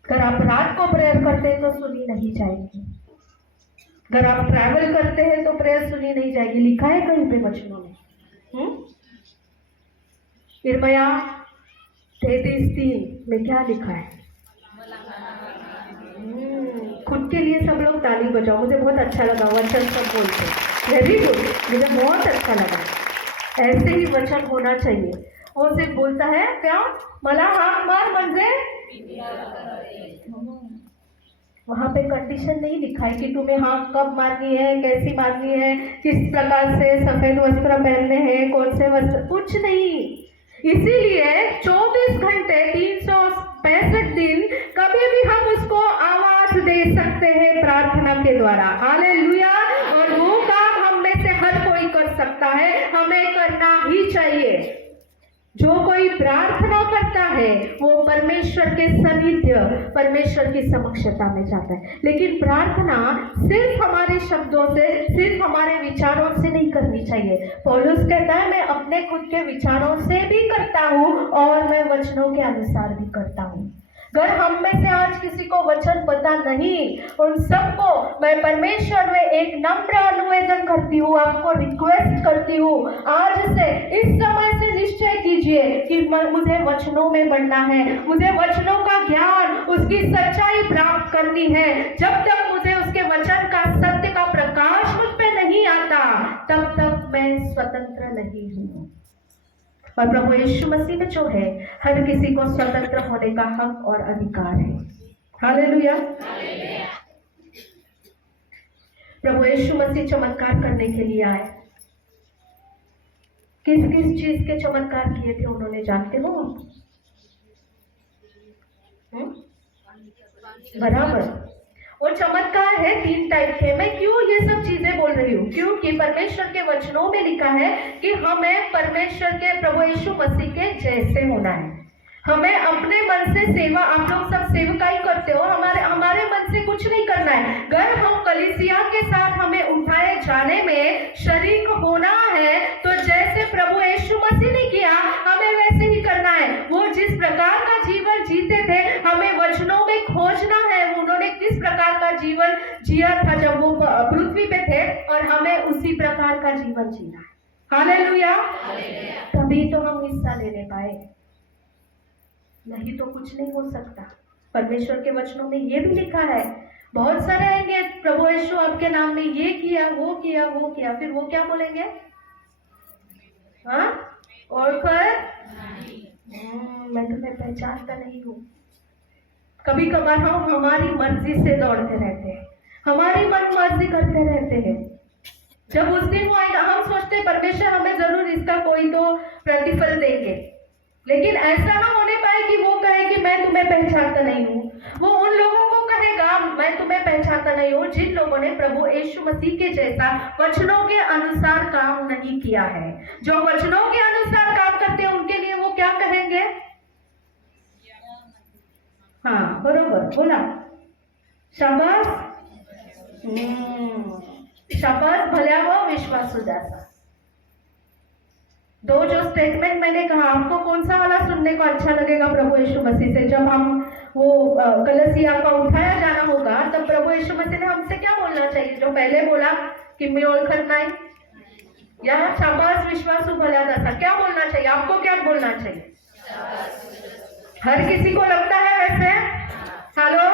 अगर आप रात को प्रेयर करते हैं तो सुनी नहीं जाएगी, अगर आप ट्रैवल करते हैं तो प्रेयर सुनी नहीं जाएगी। लिखा है कहीं पे वचनों में? यिर्मयाह 33:3 में क्या लिखा है? खुद के लिए सब लोग ताली बजाओ, मुझे बहुत अच्छा लगा वचन सब बोलते, वेरी गुड, मुझे बहुत अच्छा लगा। ऐसे ही वचन होना चाहिए। वो सिर्फ बोलता है क्या, मला हाक मार म्हणजे, वहां पे कंडीशन नहीं लिखा है कि तुम्हें हाँक कब मारनी है, कैसी मारनी है, किस प्रकार से सफेद वस्त्र पहनने हैं, कौन से वस्त्र, कुछ नहीं। इसीलिए 24 घंटे 365 दिन कभी भी हम उसको आवाज दे सकते हैं प्रार्थना के द्वारा। हालेलुया। और वो काम हम में से हर कोई कर सकता है, हमें करना ही चाहिए। जो कोई प्रार्थना करता है वो परमेश्वर के सानिध्य, परमेश्वर की समक्षता में जाता है। लेकिन प्रार्थना सिर्फ हमारे शब्दों से, सिर्फ हमारे विचारों से नहीं करनी चाहिए। पौलुस कहता है मैं अपने खुद के विचारों से भी करता हूँ और मैं वचनों के अनुसार भी करता हूँ। अगर हम में से आज किसी को वचन पता नहीं, उन सबको मैं परमेश्वर में एक नम्र अनुवेदन करती हूँ, आपको रिक्वेस्ट करती हूँ, आज से इस समय से निश्चय कीजिए कि मुझे वचनों में बढ़ना है, मुझे वचनों का ज्ञान, उसकी सच्चाई प्राप्त करनी है। जब तक मुझे उसके वचन का, सत्य का प्रकाश मुझ पे नहीं आता, तब तक मैं स्वतंत्र नहीं हूँ। और प्रभु यीशु मसीह में जो है, हर किसी को स्वतंत्र होने का हक और अधिकार है। हालेलुया। प्रभु यीशु मसीह चमत्कार करने के लिए आए। किस किस चीज के चमत्कार किए थे उन्होंने, जानते हो? बराबर। वो चमत्कार है 3 टाइप के। मैं क्यों ये सब चीजें बोल रही हूँ? क्योंकि परमेश्वर के वचनों में लिखा है कि हमें परमेश्वर के, प्रभु यीशु मसीह के जैसे होना है। हमें अपने मन से सेवा, आप लोग सब सेवकाई करते हो, हमारे मन से कुछ नहीं करना है। अगर हम कलीसिया के साथ हमें उठाए जाने में शरीक होना है, तो जैसे प्रभु यीशु मसीह ने किया हमें वैसे ही करना है। वो जिस प्रकार का जीवन जीते थे हमें वचनों में खोजना है, उन्होंने किस प्रकार का जीवन जिया था जब वो पृथ्वी पे थे, और हमें उसी प्रकार का जीवन जीना है। हालेलुया। तभी तो हम हिस्सा लेने पाए, नहीं तो कुछ नहीं हो सकता। परमेश्वर के वचनों में ये भी लिखा है, बहुत सारे आएंगे प्रभु यीशु आपके नाम में ये किया वो किया वो किया, फिर वो क्या बोलेंगे? हाँ, और फिर मैं तुम्हें पहचानता नहीं हूँ। कभी कभार हम हमारी मर्जी से दौड़ते रहते हैं, हमारी मन मर्जी करते रहते हैं। जब उस दिन वो आएगा हम सोचते हैं परमेश्वर हमें जरूर इसका कोई तो प्रतिफल देंगे, लेकिन ऐसा ना होने पाए कि वो कहे कि मैं तुम्हें पहचानता नहीं हूँ। वो उन लोगों को कहेगा मैं तुम्हें पहचानता नहीं हूँ जिन लोगों ने प्रभु यीशु मसीह के जैसा वचनों के अनुसार काम नहीं किया है। जो वचनों के अनुसार काम करते हैं उनके लिए वो क्या कहेंगे? हाँ बरोबर बोला, शाबास। शाबास भल्या व विश्वासू दासा। दो जो स्टेटमेंट मैंने कहा, आपको कौन सा वाला सुनने को अच्छा लगेगा प्रभु यीशु मसीह से? जब हम वो कलीसिया का उठाया जाना होगा तब प्रभु यीशु मसीह ने हमसे क्या बोलना चाहिए? जो पहले बोला कि मैं ओळखत नाही, या शाबाश विश्वासू भल्या दासा, क्या बोलना चाहिए? आपको क्या बोलना चाहिए? हर किसी को लगता है वैसे? Hello,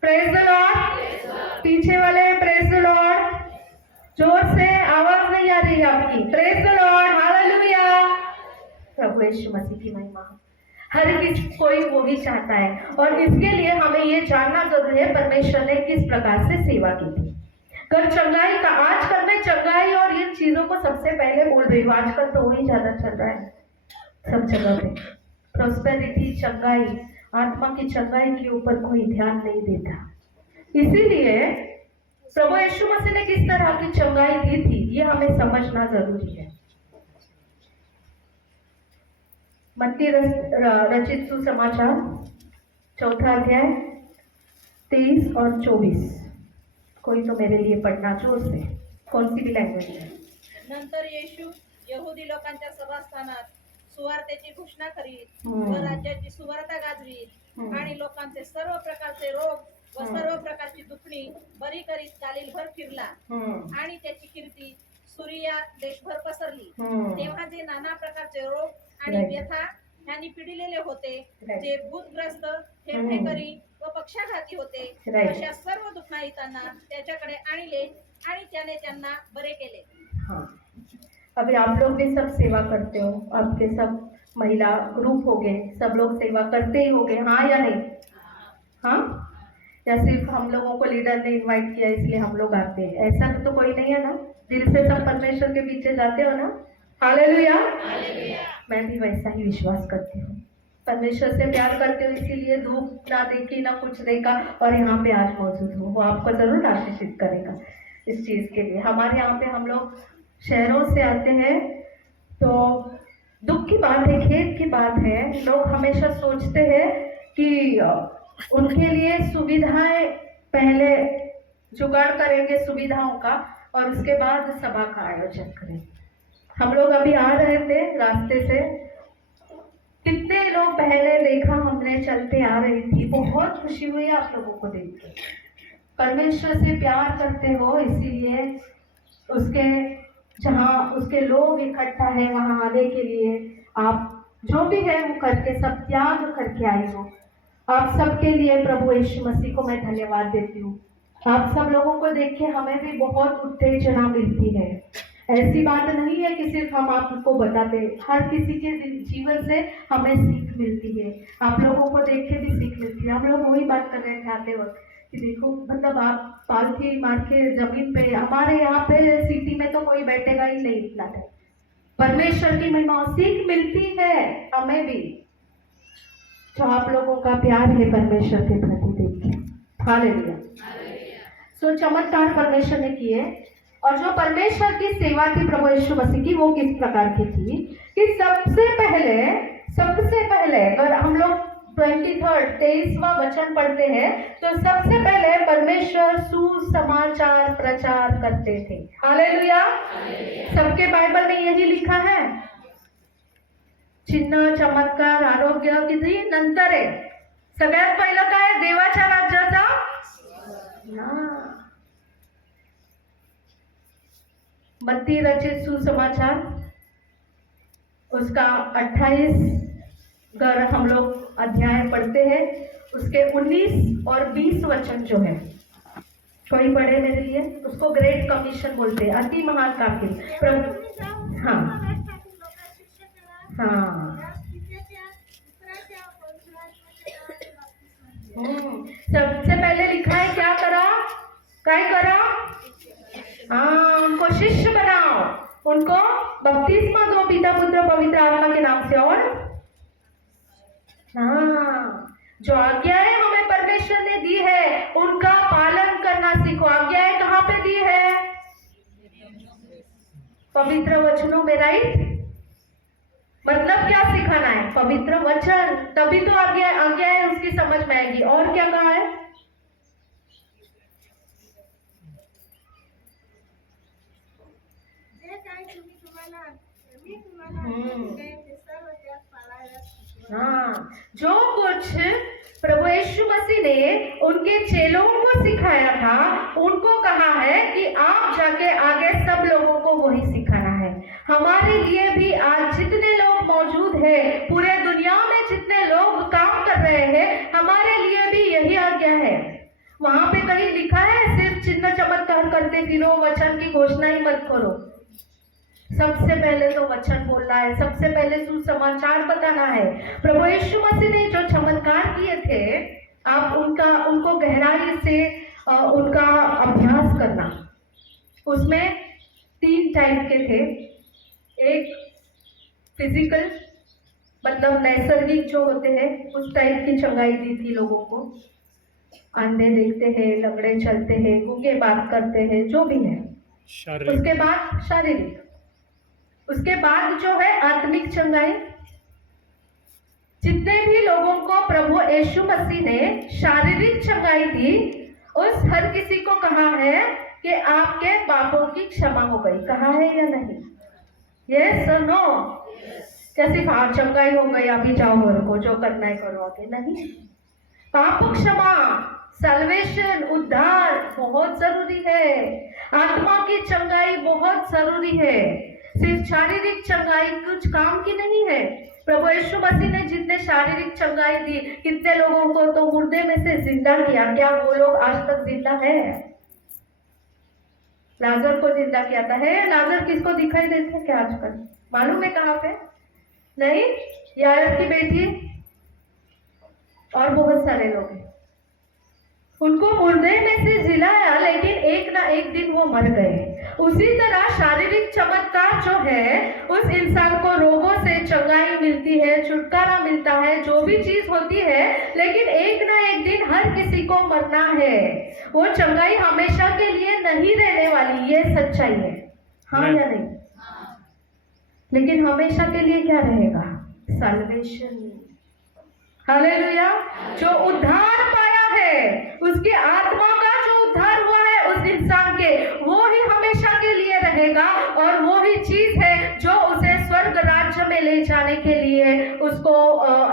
praise the Lord. पीछे वाले प्रेज द लॉर्ड, जोर से आवाज नहीं आ रही आपकी। Praise the lord, hallelujah. प्रभु यीशु मसीह की महिमा। हर किसी कोई वो भी चाहता है, और इसके लिए हमें ये जानना जरूरी है परमेश्वर ने किस प्रकार से सेवा की थी। कल चंगाई का, आजकल मैं चंगाई और इन चीजों को सबसे पहले बोल रही हूँ। आजकल तो वही ज्यादा चल रहा है सब जगह पे, प्रॉस्पेरिटी, चंगाई, आत्मा की चंगाई के ऊपर कोई ध्यान नहीं देता। इसीलिए प्रभु यीशु मसीह ने किस तरह की चंगाई दी थी ये हमें समझना जरूरी है। मत्ती रचित सुसमाचार 4 अध्याय 23 और 24, कोई तो मेरे लिए पढ़ना जोर से, कौन सी भी लैंग्वेज है। नंतर येशू यहुदी लोकांच्या सभास्थानात सुवार्तेची घोषणा करीत व राज्याची सुवार्ता गाजवीत आणि लोकांचे सर्व प्रकारचे रोग व सर्व प्रकारची दुखणी बरी करीत कालीलभर फिरला आणि त्याची कीर्ती सूर्या देशभर पसरली। तेव्हा जे नाना प्रकारचे रोग आणि व्यथा यांनी पिडिलेले होते, जे भूतग्रस्त, ठेपठेकरी व पक्षाघाती होते, अशा सर्व दुःखायितांना त्याच्याकडे आणले आणि त्याने त्यांना बरे केले। अभी आप लोग भी सब सेवा करते हो, आपके सब महिला ग्रुप हो गए, सब लोग सेवा करते ही हो गए, हाँ या नहीं? हाँ, या सिर्फ हम लोगों को लीडर ने इनवाइट किया इसलिए हम लोग आते हैं? ऐसा तो कोई नहीं है ना, दिल से सब परमेश्वर के पीछे जाते हो ना? हालेलुया। मैं भी वैसा ही विश्वास करती हूँ, परमेश्वर से प्यार करते हो, इसीलिए धूप ना देखी ना कुछ देखा और यहाँ पे आज मौजूद हूँ। वो आपको जरूर आशीषित करेगा इस चीज के लिए। हमारे यहाँ पे हम लोग शहरों से आते हैं तो दुख की बात है, खेद की बात है, लोग हमेशा सोचते हैं कि उनके लिए सुविधाएं पहले जुगाड़ करेंगे सुविधाओं का और उसके बाद सभा का आयोजन करेंगे। हम लोग अभी आ रहे थे रास्ते से, कितने लोग पहले देखा हमने चलते आ रही थी, बहुत खुशी हुई आप लोगों को देख के। परमेश्वर से प्यार करते हो इसीलिए उसके जहाँ उसके लोग इकट्ठा है वहाँ आने के लिए आप जो भी है वो करके सब त्याग करके आई हो। आप सबके लिए प्रभु यीशु मसीह को मैं धन्यवाद देती हूँ। आप सब लोगों को देख के हमें भी बहुत उत्तेजना मिलती है। ऐसी बात नहीं है कि सिर्फ हम आपको बताते, हर किसी के जीवन से हमें सीख मिलती है। आप लोगों को देख के भी सीख मिलती है। हम लोग वही बात कर रहे थे आते वक्त कि देखो, मतलब आप पालथी मार के जमीन पे, हमारे यहाँ पे सिटी में तो कोई बैठेगा ही नहीं इतना है। परमेश्वर की महिमा, सीख मिलती है हमें भी, जो आप लोगों का प्यार है परमेश्वर के प्रति देख के। हालेलुया। सो चमत्कार परमेश्वर ने किए, और जो परमेश्वर की सेवा थी प्रभु यीशु मसीह की, वो किस प्रकार की थी कि सबसे पहले अगर हम लोग 23वां वचन पढ़ते हैं तो सबसे पहले परमेश्वर सुसमाचार प्रचार करते थे। हालेलुया। सबके बाइबल में यही लिखा है। चिन्ह चमत्कार आरोग्य किती नंतर आहे। सगळ्यात पहिलं काय? देवाच्या राज्याचा मत्ती रचित सुसमाचार उसका 28 अगर हम लोग अध्याय पढ़ते हैं उसके 19 और 20 वचन जो है, कोई पढ़े मेरे लिए? उसको ग्रेट कमीशन बोलते हैं, अति महान काफिल। हाँ हाँ सबसे पहले लिखा है क्या करा? हाँ, उनको शिष्य बनाओ, उनको बपतिस्मा दो पिता पुत्र पवित्र आत्मा के नाम से। और हाँ, जो आज्ञाएं हमें परमेश्वर ने दी है उनका पालन करना सीखो। आज्ञाएं कहाँ पे दी है? पवित्र वचनों में, राइट? मतलब क्या सिखाना है? पवित्र वचन, तभी तो आज्ञाएं उसकी समझ में आएगी। और क्या कहा है? हाँ, जो कुछ प्रभु यीशु मसीह ने उनके चेलों को सिखाया था, उनको कहा है कि आप जाके आगे सब लोगों को वही सिखाना है। हमारे लिए भी आज जितने लोग मौजूद हैं, पूरे दुनिया में जितने लोग काम कर रहे हैं, हमारे लिए भी यही आज्ञा है। वहां पे कहीं लिखा है सिर्फ चिन्ह चमत्कार करते फिरो, वचन की घोषणा ही मत करो। सबसे पहले तो वचन बोलना है, सबसे पहले सुसमाचार बताना है। प्रभु यीशु मसीह ने जो चमत्कार किए थे, आप उनको गहराई से उनका अभ्यास करना। उसमें 3 टाइप के थे। एक फिजिकल, मतलब नैसर्गिक जो होते हैं उस टाइप की चंगाई दी थी लोगों को। अंधे देखते हैं, लंगड़े चलते हैं, गूंगे बात करते हैं, जो भी है। उसके बाद शारीरिक, उसके बाद जो है आत्मिक चंगाई। जितने भी लोगों को प्रभु यीशु मसीह ने शारीरिक चंगाई दी, उस हर किसी को कहा है कि आपके पापों की क्षमा हो गई। कहा है या नहीं? यस और नो? क्या सिर्फ आप चंगाई हो गई अभी जाओ घर को, जो करना है करो आगे? नहीं, पाप क्षमा, सल्वेशन, उद्धार बहुत जरूरी है। आत्मा की चंगाई बहुत जरूरी है। सिर्फ शारीरिक चंगाई कुछ काम की नहीं है। प्रभु यीशु मसीह ने जितने शारीरिक चंगाई दी, कितने लोगों को तो मुर्दे में से जिंदा किया। क्या वो लोग आज तक जिंदा है? लाजर को जिंदा किया था। है लाजर किसको दिखाई देते क्या आजकल? मालूम है कहाँ पे? नहीं, यायर की बेटी और बहुत सारे लोग हैं। उनको मुर्दे में से जिलाया, लेकिन एक ना एक दिन वो मर गए। उसी तरह शारीरिक चमत्कार जो है, उस इंसान को रोगों से चंगाई मिलती है, छुटकारा मिलता है, जो भी चीज होती है, लेकिन एक ना एक दिन हर किसी को मरना है। वो चंगाई हमेशा के लिए नहीं रहने वाली, ये सच्चाई है। हाँ या नहीं? लेकिन हमेशा के लिए क्या रहेगा? सल्वेशन। हालेलुया। जो उद्धार पाया है, उसकी आत्मा का जो उद्धार हुआ है उस इंसान के, वो ही हमेशा के लिए रहेगा। और वो ही चीज है जो उसे स्वर्ग राज्य में ले जाने के लिए उसको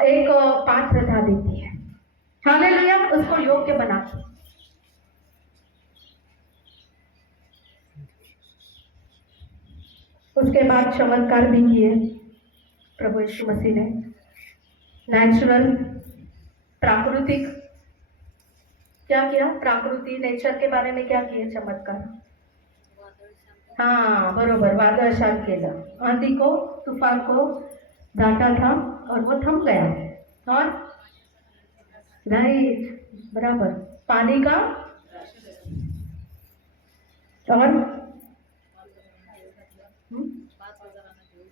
एक पात्रता देती है। हालेलुया। उसको योग्य बनाती। उसके बाद चमत्कार भी किए प्रभु यीशु मसीह ने। नेचुरल, प्राकृतिक क्या किया? प्राकृति, नेचर के बारे में क्या किए चमत्कार? हाँ बरोबर, वादळ शांत केलं, आंधी को, तूफान को डांटा था और वो थम गया। और राइट, बराबर, पानी का और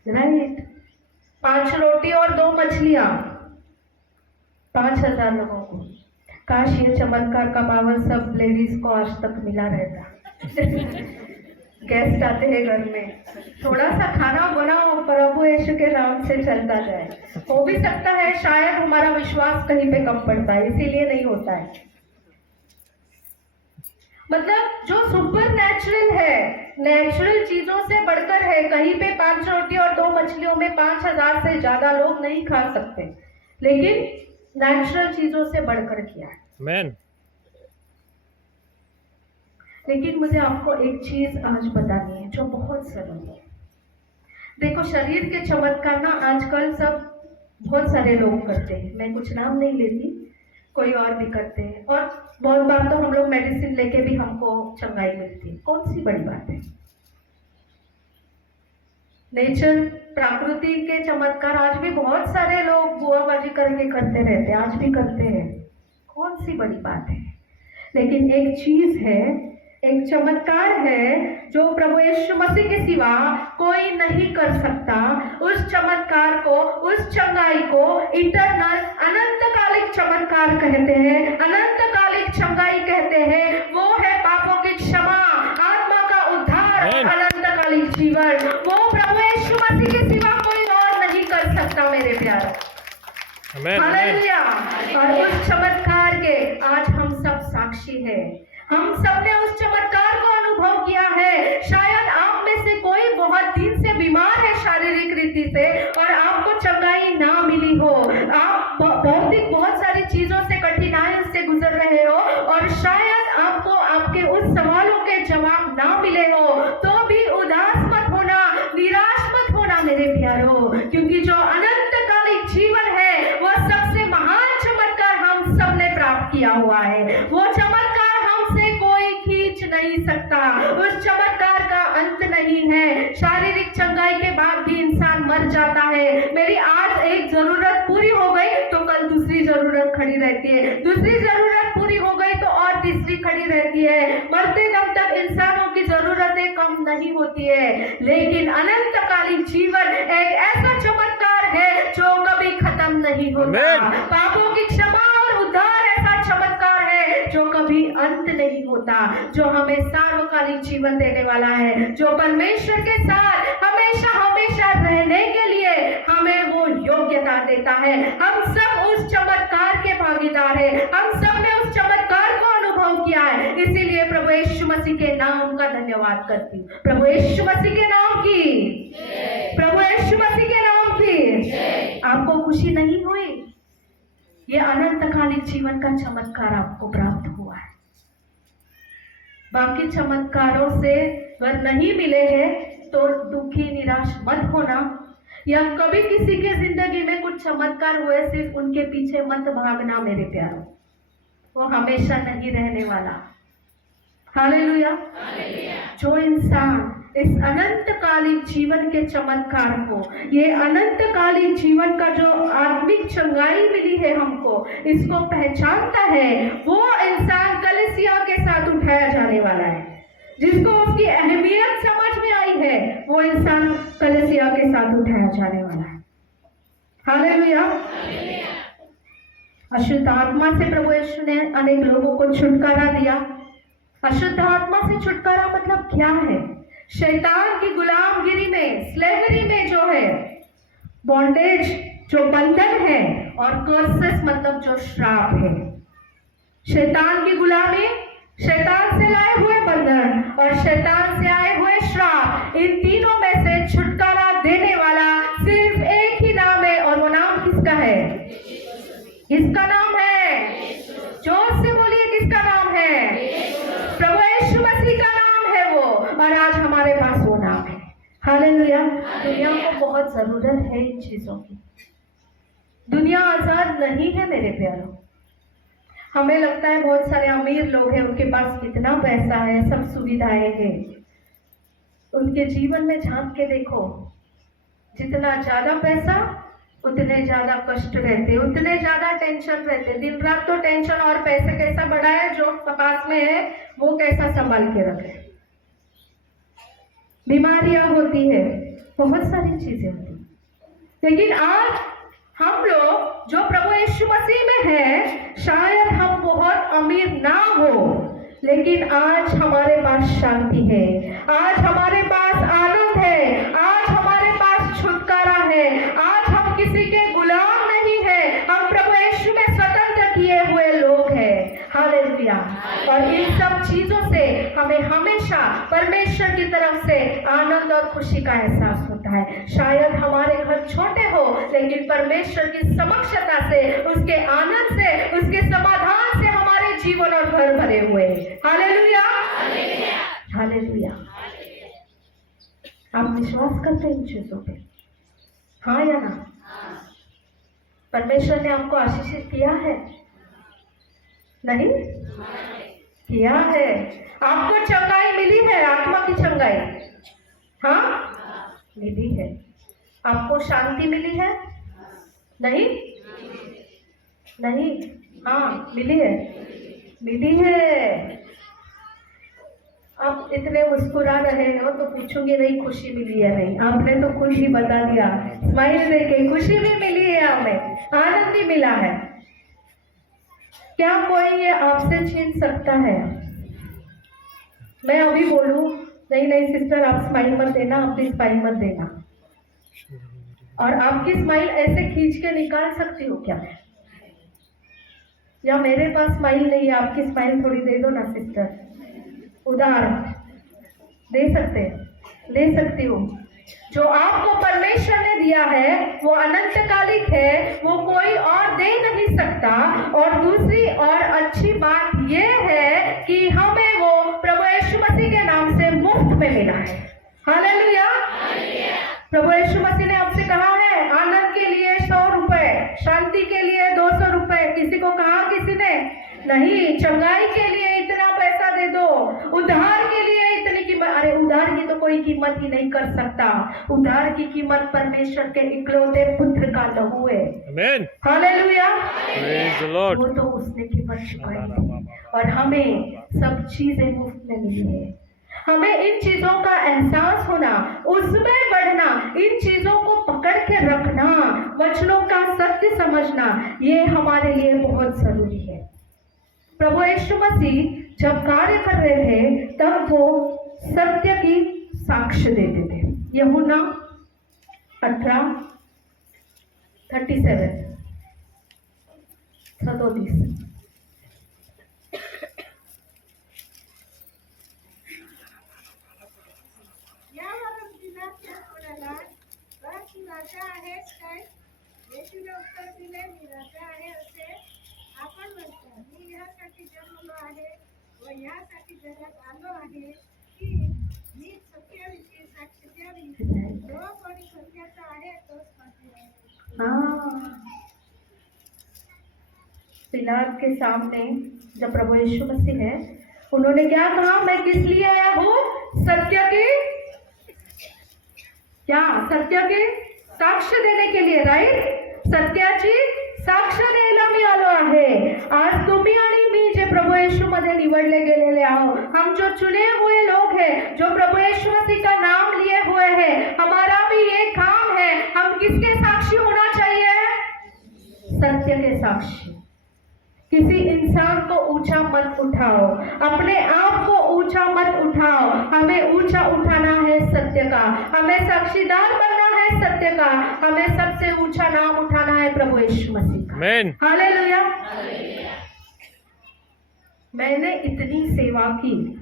राइट, 5 रोटी और 2 मछलियां 5000 लोगों को। काश ये चमत्कार का पावर सब लेडीज को आज तक मिला रहता। गेस्ट आते हैं घर में, थोड़ा सा खाना बनाओ, प्रभु यीशु के नाम से चलता जाए। हो भी सकता है शायद हमारा विश्वास कहीं पे कम पड़ता है, इसीलिए नहीं होता है। मतलब जो सुपर नेचुरल है, नेचुरल चीजों से बढ़कर है। कहीं पे 5 रोटी और 2 मछलियों में 5000 से ज्यादा लोग नहीं खा सकते, लेकिन नेचुरल चीजों से बढ़कर किया है। मैन लेकिन मुझे आपको एक चीज आज बतानी है जो बहुत सरल है। देखो, शरीर के चमत्कार ना आजकल सब बहुत सारे लोग करते हैं, मैं कुछ नाम नहीं लेती, कोई और भी करते हैं। और बहुत बार तो हम लोग मेडिसिन लेके भी हमको चंगाई मिलती है। कौन सी बड़ी बात है? नेचर, प्रकृति के चमत्कार आज भी बहुत सारे लोग बुआबाजी करके करते रहते हैं, आज भी करते हैं। कौन सी बड़ी बात है? लेकिन एक चीज है, एक चमत्कार है जो प्रभु यीशु मसीह के सिवा कोई नहीं कर सकता। उस चमत्कार को, उस चंगाई को इटरनल, अनंतकालिक चमत्कार कहते हैं, अनंतकालिक चंगाई कहते हैं। वो है पापों की क्षमा, आत्मा का उद्धार और अनंतकालिक जीवन। वो प्रभु यीशु मसीह के सिवा कोई और नहीं कर सकता मेरे प्यारे। हालेलुया। और उस चमत्कार के आज हम सब साक्षी हैं। हम सब ने उस चमत्कार को अनुभव किया है। शायद आप में से कोई बहुत दिन से बीमार है शारीरिक रीति से और आपको चंगाई ना मिली हो। आप भौतिक बहुत सारी चीजों से, कठिनाइयों से गुजर रहे हो और शायद आपको आपके उस सवालों के जवाब ना मिले हो, तो भी उदास मत होना, निराश मत होना मेरे प्यारो, क्योंकि जो अनंतकालिक जीवन है वह सबसे महान चमत्कार हम सब ने प्राप्त किया हुआ है। वो चमत्कार हमसे कोई खींच नहीं सकता। उस चमत्कार का अंत नहीं है। शारीरिक चंगाई के बाद भी इंसान मर जाता है। मेरी आज एक जरूरत पूरी हो गई तो कल दूसरी जरूरत खड़ी रहती है, दूसरी जरूरत पूरी हो गई तो और तीसरी खड़ी रहती है। मरते दम तक इंसानों की जरूरतें कम नहीं होती है, लेकिन अनंतकालिक जीवन एक ऐसा चमत्कार है जो कभी खत्म नहीं होता। पापों की क्षमा और उद्धार ऐसा चमत्कार है जो कभी अंत नहीं होता, जो हमें सार्वकालिक जीवन देने वाला है, जो परमेश्वर के साथ हमेशा हमेशा रहने के लिए हमें वो योग्यता देता है। हम सब उस चमत्कार के भागीदार हैं। हम सब ने उस चमत्कार को अनुभव किया है। इसीलिए प्रभु यीशु मसीह के नाम का धन्यवाद करती हूँ। प्रभु यीशु मसीह के नाम की, प्रभु यीशु मसीह के नाम की। आपको खुशी नहीं हुई? ये अनंतकालिक जीवन का चमत्कार आपको प्राप्त हुआ है। बाकी चमत्कारों से अगर नहीं मिले हैं तो दुखी, निराश मत होना, या कभी किसी के जिंदगी में कुछ चमत्कार हुए सिर्फ उनके पीछे मत भागना मेरे प्यारों, वो हमेशा नहीं रहने वाला। हालेलुया। जो इंसान इस अनंतकालिक जीवन के चमत्कार को, ये अनंतकालिक जीवन का जो आत्मिक चंगाई मिली है हमको, इसको पहचानता है, वो इंसान कलीसिया के साथ उठाया जाने वाला है। जिसको उसकी अहमियत समझ में आई है, वो इंसान कलीसिया के साथ उठाया जाने वाला है। हालेलुया। अशुद्ध आत्मा से प्रभु यीशु ने अनेक लोगों को छुटकारा दिया। अशुद्ध आत्मा से छुटकारा मतलब क्या है? शैतान की गुलामगिरी में, स्लेवरी में जो है, बॉन्डेज जो बंधन है, और कर्सेस मतलब जो श्राप है। शैतान की गुलामी, शैतान से लाए हुए बंधन और शैतान से आए हुए श्राप, इन तीनों में से छुटकारा देने वाला सिर्फ एक ही नाम है, और वो नाम किसका है? किसका नाम है? जोर से बोलिए, किसका नाम है? प्रभु यीशु मसीह का नाम है वो, और आज हमारे पास वो नाम है। हालेलुया। दुनिया को बहुत जरूरत है इन चीजों की। दुनिया आजाद नहीं है मेरे प्यारों। हमें लगता है बहुत सारे अमीर लोग हैं, उनके पास कितना पैसा है, सब सुविधाएं हैं। उनके जीवन में झांक के देखो, जितना ज्यादा पैसा उतने ज्यादा कष्ट रहते, उतने ज्यादा टेंशन रहते। दिन रात तो टेंशन, और पैसे कैसा बढ़ाए, जो पास में है वो कैसा संभाल के रखे। बीमारियां होती है, बहुत सारी चीजें होती है। लेकिन आज हम लोग जो प्रभु यीशु मसीह में है, शायद हम बहुत अमीर ना हो, लेकिन आज हमारे पास शांति है, आज हमारे पास आनंद है, आज हमारे पास छुटकारा है, आज हम किसी के गुलाम नहीं है, हम प्रभु यीशु में स्वतंत्र किए हुए लोग हैं। हालेलुया। और इन सब चीजों से हमें हमेशा परमेश्वर की तरफ से आनंद और खुशी का एहसास होता है। शायद हमारे घर छोटे हो, लेकिन परमेश्वर की समक्षता से, उसके आनंद से, उसके समाधान से हमारे जीवन और घर भरे हुए हैं। Hallelujah, hallelujah. आप विश्वास करते हैं इन चीजों पे? हाँ या ना? परमेश्वर ने आपको आशीषित किया है? नहीं किया है। आपको चंगाई मिली है, आत्मा की चंगाई, हाँ मिली है। आपको शांति मिली है? नहीं नहीं, हाँ मिली है, मिली है। आप इतने मुस्कुरा रहे हो तो पूछूंगी नहीं खुशी मिली है नहीं? आपने तो खुश ही बता दिया, स्माइल देके खुशी भी मिली है, हमें आनंद भी मिला है। क्या कोई ये आपसे छीन सकता है? मैं अभी बोलूं नहीं नहीं सिस्टर आप स्माइल मत देना, अपनी स्माइल मत देना, और आपकी स्माइल ऐसे खींच के निकाल सकती हो क्या? या मेरे पास स्माइल नहीं है, आपकी स्माइल थोड़ी दे दो ना सिस्टर, उधार दे सकते, दे सकती हो। जो आपको परमेश्वर ने दिया है वो अनंतकालिक है, वो कोई और दे नहीं सकता। और दूसरी और अच्छी बात ये है कि हमें वो प्रभु यीशु मसीह के नाम से मुफ्त में मिला है। हालेलुया। प्रभु यीशु मसीह ने आपसे कहा है आनंद के लिए 100 रुपए, शांति के लिए 200 रुपए, किसी को कहा किसी ने नहीं, चंगाई के लिए इतना पैसा दे दो, उद्धार के लिए इतनी कीमत। अरे उद्धार की तो कोई कीमत ही नहीं कर सकता। उद्धार की कीमत परमेश्वर के इकलौते पुत्र का लहू है। आमीन, हालेलुया, प्रेज द लॉर्ड। वो तो उसने कीमत चुकाई थी और हमें सब चीजें मुफ्त में मिली है। हमें इन चीजों का एहसास होना, उसमें बढ़ना, इन चीजों को पकड़ के रखना, वचनों का सत्य समझना, ये हमारे लिए बहुत जरूरी है। प्रभु यीशु मसीह जब कार्य कर रहे थे तब वो सत्य की साक्ष्य देते थे। यूहन्ना 18:37 यावरून पिलातने म्हणाला, "तर तू राजा आहेस काय?" येशूने उत्तर दिले, "मी राजा आहे असे आपण म्हणता. मी ह्यासाठी जन्मलो आहे व ह्यासाठी जगात आलो आहे की मी सत्याविषयी साक्ष द्यावी. जो कोणी सत्याचा आहे तोच पापी आहे." हाँ, पिलात के सामने जब प्रभु यीशु मसीह है, उन्होंने क्या कहा? मैं किस लिए आया हूँ? सत्य के, क्या सत्य के साक्ष्य देने के लिए, राइट? सत्याची साक्ष द्यायला मी आलो आहे। आज तुम्ही आणि मी जे प्रभु येशू मध्ये निवडले गेलेले आहोत, हम जो चुने हुए लोग हैं, जो प्रभु यीशु मसीह का नाम लिए हुए हैं, हमारा भी ये काम है। हम किसके साक्षी होना चाहिए? सत्य के साक्षी। किसी इंसान को ऊंचा मत उठाओ, अपने आप को ऊंचा मत उठाओ। हमें ऊंचा उठाना है सत्य का, हमें साक्षीदार बनना है सत्य का, हमें सबसे ऊंचा नाम उठाना है प्रभु यीशु मसीह का। आमीन, हालेलुया। मैंने इतनी सेवा की,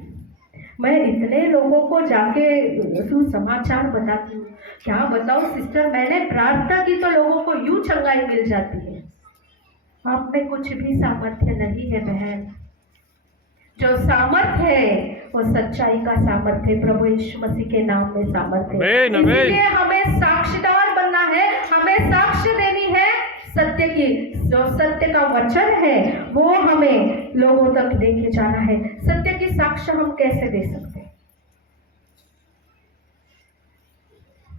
मैं इतने लोगों को जाके सुसमाचार बताती हूँ। क्या बताओ सिस्टर, मैंने प्रार्थना की तो लोगों को यूं चंगाई मिल जाती है। आप में कुछ भी सामर्थ्य नहीं है बहन। जो सामर्थ्य है वो सच्चाई का सामर्थ्य है, प्रभु यीशु मसीह के नाम में सामर्थ्य है। इसलिए हमें साक्षीदार बनना है, हमें साक्ष्य देनी है सत्य की। जो सत्य का वचन है वो हमें लोगों तक लेके जाना है। सत्य की साक्ष्य हम कैसे दे सकते हैं?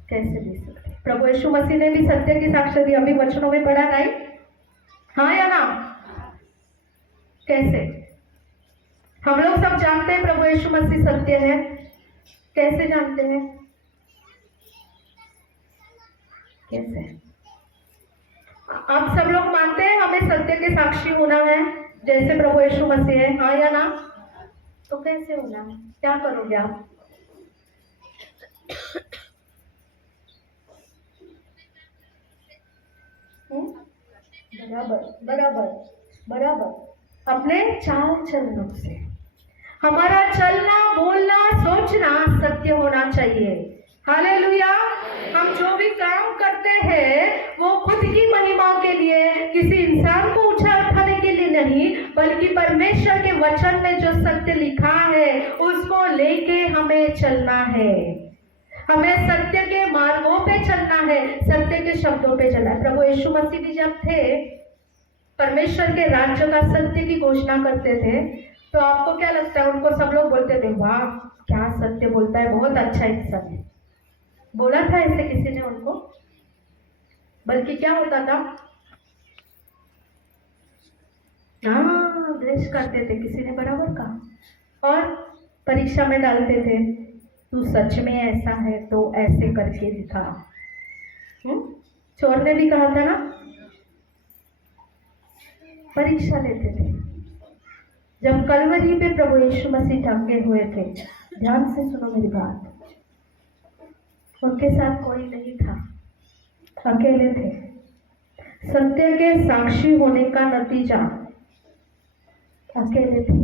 कैसे दे सकते हैं? प्रभु यीशु मसीह ने भी सत्य की साक्ष्य दी, अभी वचनों में पढ़ा नहीं? हाँ या ना? कैसे? हम लोग सब जानते हैं प्रभु यीशु मसीह सत्य है। कैसे जानते हैं? कैसे? आप सब लोग मानते हैं हमें सत्य के साक्षी होना है जैसे प्रभु यीशु मसीह है? हाँ या ना? तो कैसे होगा? क्या करोगे आप? बराबर बराबर बराबर, अपने चाल चलनों से हमारा चलना बोलना सोचना सत्य होना चाहिए। हालेलुया। हम जो भी काम करते हैं वो खुद की महिमा के लिए, किसी इंसान को ऊंचा उठाने के लिए नहीं, बल्कि परमेश्वर के वचन में जो सत्य लिखा है उसको लेके हमें चलना है। हमें सत्य के मार्गों पे चलना है, सत्य के शब्दों पे चलना है। प्रभु यीशु मसीह भी जब थे, परमेश्वर के राज्य का सत्य की घोषणा करते थे, तो आपको क्या लगता है? उनको सब लोग बोलते थे, वाह क्या सत्य बोलता है, बहुत अच्छा इंसान है। बोला था ऐसे किसी ने उनको? बल्कि क्या होता था? हाँ, द्वेष करते थे किसी ने, बराबर का। और परीक्षा में डालते थे, तू सच में ऐसा है तो ऐसे करके दिखा। चोर ने भी कहा था ना, परीक्षा लेते थे। जब कलवरी पे प्रभु यीशु मसीह टंगे हुए थे, ध्यान से सुनो मेरी बात, उनके साथ कोई नहीं था, अकेले थे। सत्य के साक्षी होने का नतीजा अकेले थे,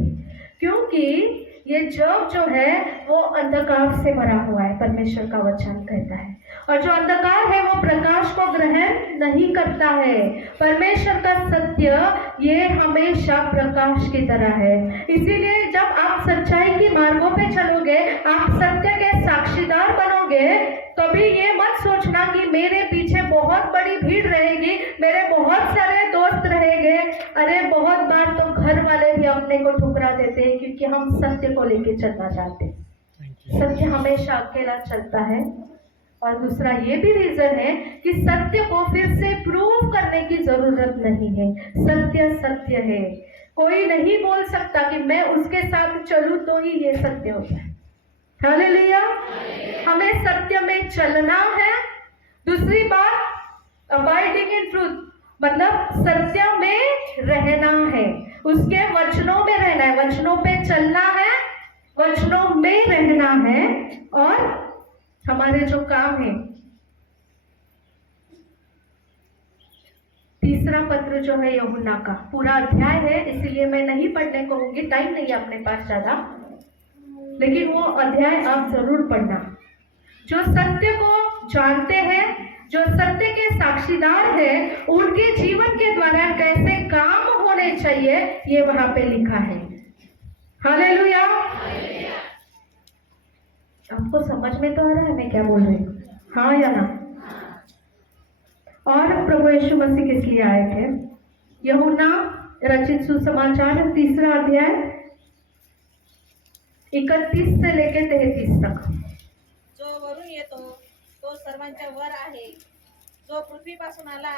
क्योंकि ये जग जो है वो अंधकार से भरा हुआ है, परमेश्वर का वचन कहता है। और जो अंधकार है वो प्रकाश को ग्रहण नहीं करता है। परमेश्वर का सत्य ये हमेशा प्रकाश की तरह है। इसीलिए जब आप सच्चाई के मार्गों पे चलोगे, आप सत्य के साक्षीदार बनोगे, कभी ये मत सोचना कि मेरे पीछे बहुत बड़ी भीड़ रहेगी, मेरे बहुत सारे दोस्त रहेंगे। अरे बहुत बार तो घर वाले भी अपने को ठुकरा देते हैं, क्योंकि हम सत्य को लेके चलना चाहते हैं। सत्य हमेशा अकेला चलता है। और दूसरा ये भी रीजन है कि सत्य को फिर से प्रूव करने की जरूरत नहीं है। सत्य सत्य है, कोई नहीं बोल सकता कि मैं उसके साथ चलूं तो ही ये सत्य होता है। हालेलुया। हमें सत्य में चलना है। दूसरी बात, अबाइडिंग इन ट्रूथ, मतलब सत्य में रहना है, उसके वचनों में रहना है, वचनों पे चलना है, वचनों में रहना है। और हमारे जो काम है, तीसरा पत्र जो है यूहन्ना का पूरा अध्याय है, इसलिए मैं नहीं पढ़ने को होंगी, टाइम नहीं है अपने पास ज्यादा, लेकिन वो अध्याय आप जरूर पढ़ना। जो सत्य को जानते हैं, जो सत्य के साक्षीदार हैं, उनके जीवन के द्वारा कैसे काम होने चाहिए ये वहां पे लिखा है। हालेलुया। आपको समझ में तो आ रहा है मैं क्या बोल रही हूँ? हाँ या ना? और प्रभु यीशु मसीह किस लिए आए थे? यूहन्ना रचित सुसमाचार तीसरा अध्याय 31 से लेके 33 तक। जो वरून येतो तो सर्वांच्या वर आहे, जो पृथ्वीपासून आला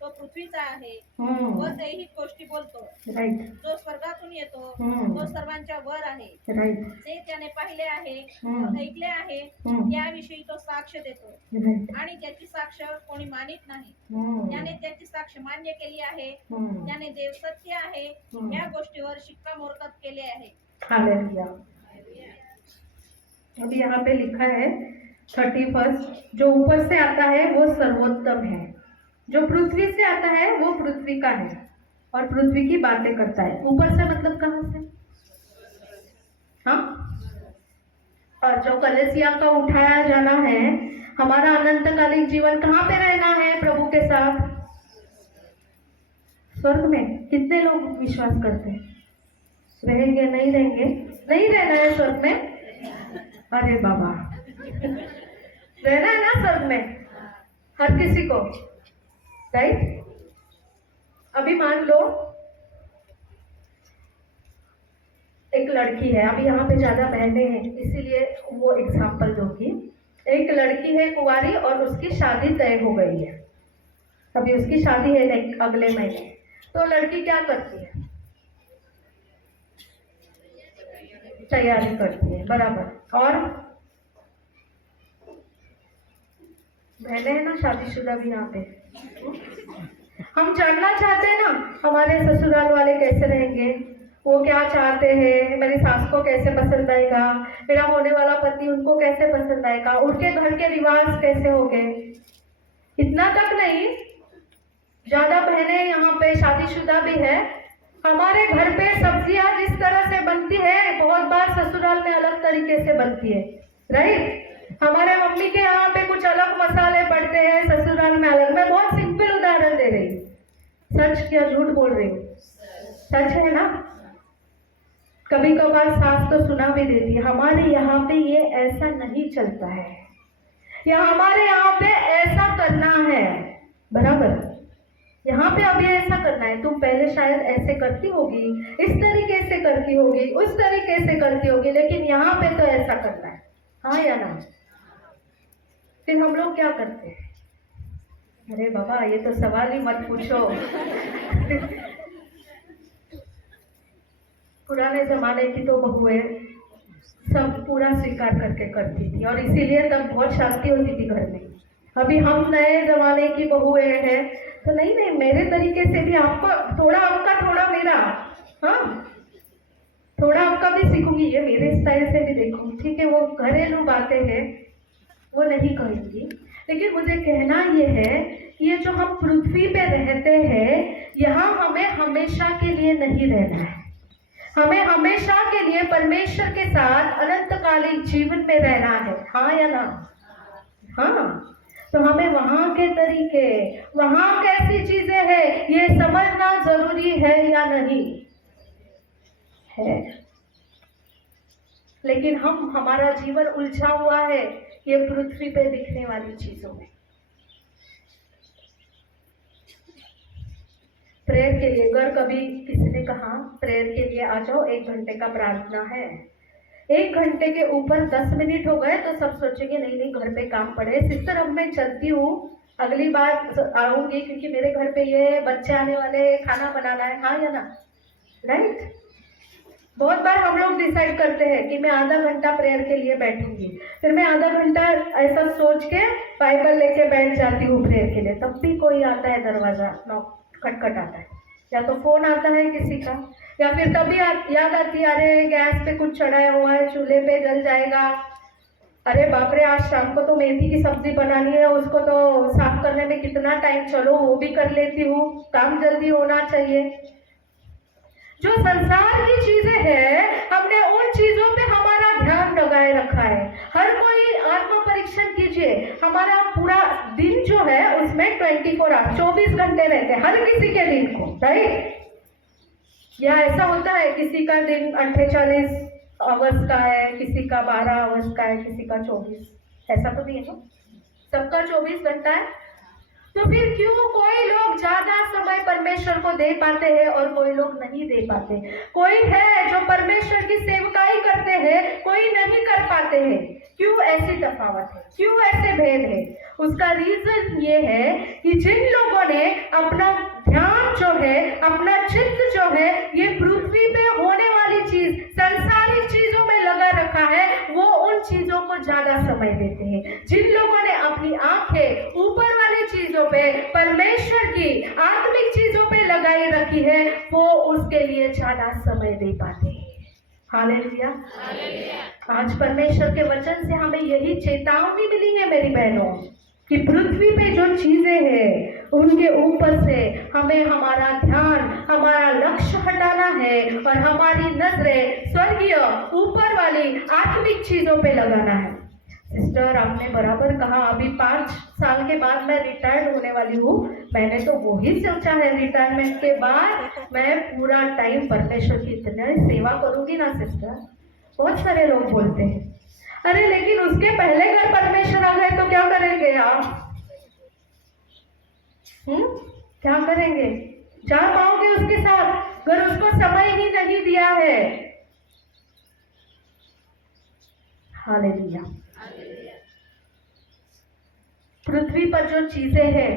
तो पृथ्वीचा आहे व दैहिक गोष्टी बोलतो। राइट। जो स्वर्गातून येतो तो सर्वांच्या वर आहे, राइट। जे त्याने पाहिले आहे ऐकले आहे त्याविषयी तो साक्ष देतो, आणि त्याची साक्ष कोणी मानित नाही। त्याने त्याची साक्ष मान्य केली आहे, त्याने देव सत्य आहे या गोष्टीवर शिक्कामोर्तब केले आहे। हालेलुया। अभी यहाँ पे लिखा है 31, जो ऊपर से आता है वो सर्वोत्तम है, जो पृथ्वी से आता है वो पृथ्वी का है और पृथ्वी की बातें करता है। ऊपर से मतलब कहाँ से? हाँ। और जो कलेसिया का उठाया जाना है, हमारा अनंतकालिक जीवन कहाँ पे रहना है प्रभु के साथ? स्वर्ग में। कितने लोग विश्वास करते हैं? रहेंगे नहीं रहेंगे? नहीं रहना है स्वर्ग में? अरे बाबा, रहना है ना स्वर्ग में हर किसी को, राइट? अभी मान लो एक लड़की है, अभी यहाँ पे ज्यादा बहनें हैं इसीलिए वो एग्जाम्पल दूंगी। एक लड़की है कुंवारी और उसकी शादी तय हो गई है, अभी उसकी शादी है अगले महीने। तो लड़की क्या करती है? तैयारी करती है, बराबर। और बहने हैं ना शादीशुदा भी यहाँ पे, हम जानना चाहते हैं ना हमारे ससुराल वाले कैसे रहेंगे, वो क्या चाहते हैं, मेरी सास को कैसे पसंद आएगा, मेरा होने वाला पति उनको कैसे पसंद आएगा, उनके घर के रिवाज कैसे होंगे। इतना तक नहीं, ज्यादा बहनें यहाँ पे शादीशुदा भी है, हमारे घर पे सब्जियां जिस तरह से बनती है बहुत बार ससुराल में अलग तरीके से बनती है, राइट। हमारे मम्मी के यहाँ पे कुछ अलग मसाले पड़ते हैं, ससुराल में अलग। मैं बहुत सिंपल उदाहरण दे रही हूँ, सच या झूठ बोल रही हूँ, सच है ना। कभी कभार सास तो सुना भी देती है, हमारे यहाँ पे ये ऐसा नहीं चलता है, या हमारे यहाँ पे ऐसा करना है, बराबर। यहाँ पे अब ये ऐसा करना है, तुम पहले शायद ऐसे करती होगी, इस तरीके से करती होगी, उस तरीके से करती होगी, लेकिन यहाँ पे तो ऐसा करना है, हाँ या ना। फिर हम लोग क्या करते हैं, अरे बाबा ये तो सवाल ही मत पूछो। पुराने जमाने की तो बहुएं सब पूरा स्वीकार करके करती थी, और इसीलिए तब बहुत शांति होती थी घर में। अभी हम नए जमाने की बहुएं हैं, तो नहीं नहीं, मेरे तरीके से भी आपका थोड़ा, आपका थोड़ा मेरा, हाँ थोड़ा आपका भी सीखूंगी, ये मेरे स्टाइल से भी देखूंगी, ठीक है। वो घरेलू बातें हैं, वो नहीं कहूंगी, लेकिन मुझे कहना ये है कि ये जो हम पृथ्वी पे रहते हैं, यहाँ हमें हमेशा के लिए नहीं रहना है, हमें हमेशा के लिए परमेश्वर के साथ अनंतकालिक जीवन में रहना है, हाँ या ना। हाँ, तो हमें वहां के तरीके, वहां कैसी चीजें हैं, ये समझना जरूरी है या नहीं है। लेकिन हमारा जीवन उलझा हुआ है ये पृथ्वी पे दिखने वाली चीजों में। प्रेयर के लिए, अगर कभी किसी ने कहा प्रेयर के लिए आ जाओ, 1 घंटे का प्रार्थना है, 1 घंटे के ऊपर 10 मिनट हो गए तो सब सोचेंगे नहीं नहीं घर पे काम पड़े, सिस्टर अब मैं चलती हूँ, अगली बार आऊंगी क्योंकि मेरे घर पे ये बच्चे आने वाले, खाना बनाना है, हाँ या ना, राइट। बहुत बार हम लोग डिसाइड करते हैं कि मैं आधा घंटा प्रेयर के लिए बैठूंगी, फिर मैं आधा घंटा ऐसा सोच के बाइबल लेके बैठ जाती हूँ प्रेयर के लिए, तब भी कोई आता है, दरवाजा नॉक खटखट आता है, या तो फोन आता है किसी का, या फिर तभी याद आती है अरे गैस पे कुछ चढ़ाया हुआ है, चूल्हे पे जल जाएगा, अरे बाप रे आज शाम को तो मेथी की सब्जी बनानी है, उसको तो साफ करने में कितना टाइम, चलो वो भी कर लेती हूँ, काम जल्दी होना चाहिए। जो संसार की चीजें हैं, हमने उन चीजों पे हमारा ध्यान लगाए रखा है। हर कोई आत्म परीक्षण कीजिए, हमारा पूरा दिन जो है उसमें 24 आवर 24 घंटे रहते हैं, हर किसी के दिन को, राइट। या ऐसा होता है किसी का दिन 48 आवर्स का है, किसी का 12 आवर्स का है, किसी का 24, ऐसा तो नहीं है ना, सबका 24 घंटा है। तो फिर क्यों कोई लोग ज्यादा समय परमेश्वर को दे पाते हैं और कोई लोग नहीं दे पाते? कोई है जो परमेश्वर की सेवकाई करते हैं, कोई नहीं कर पाते हैं। क्यों ऐसी तफावत है, क्यों ऐसे भेद है? उसका रीजन ये है कि जिन लोगों ने अपना ध्यान जो है, अपना चित्त जो है, ये पृथ्वी पे होने वाली चीज, सांसारिक चीजों में लगा रखा है, वो उन चीजों को ज्यादा समय देते हैं। जिन लोगों ने अपनी आंखें ऊपर वाली चीजों पे, परमेश्वर की आत्मिक चीजों पे लगाई रखी है, वो उसके लिए ज्यादा समय दे पाते हैं। हालेलुया। आज परमेश्वर के वचन से हमें यही चेतावनी मिली है मेरी बहनों, कि पृथ्वी पे जो चीजें हैं उनके ऊपर से हमें हमारा ध्यान, हमारा लक्ष्य हटाना है और हमारी नजरें स्वर्गीय ऊपर वाली आत्मिक चीजों पे लगाना है। सिस्टर आपने बराबर कहा, अभी 5 साल के बाद मैं रिटायर्ड होने वाली हूँ। मैंने तो वो ही सोचा है रिटायरमेंट के बाद मैं पूरा टाइम परमेश्वर की इतनी सेवा करूंगी ना सिस्टर। बहुत सारे लोग बोलते हैं, अरे लेकिन उसके पहले अगर परमेश्वर आ गए तो क्या करेंगे आप? क्या करेंगे? जा पाओगे उसके साथ अगर उसको समय ही नहीं दिया है? हालेलुया। पृथ्वी पर जो चीजें हैं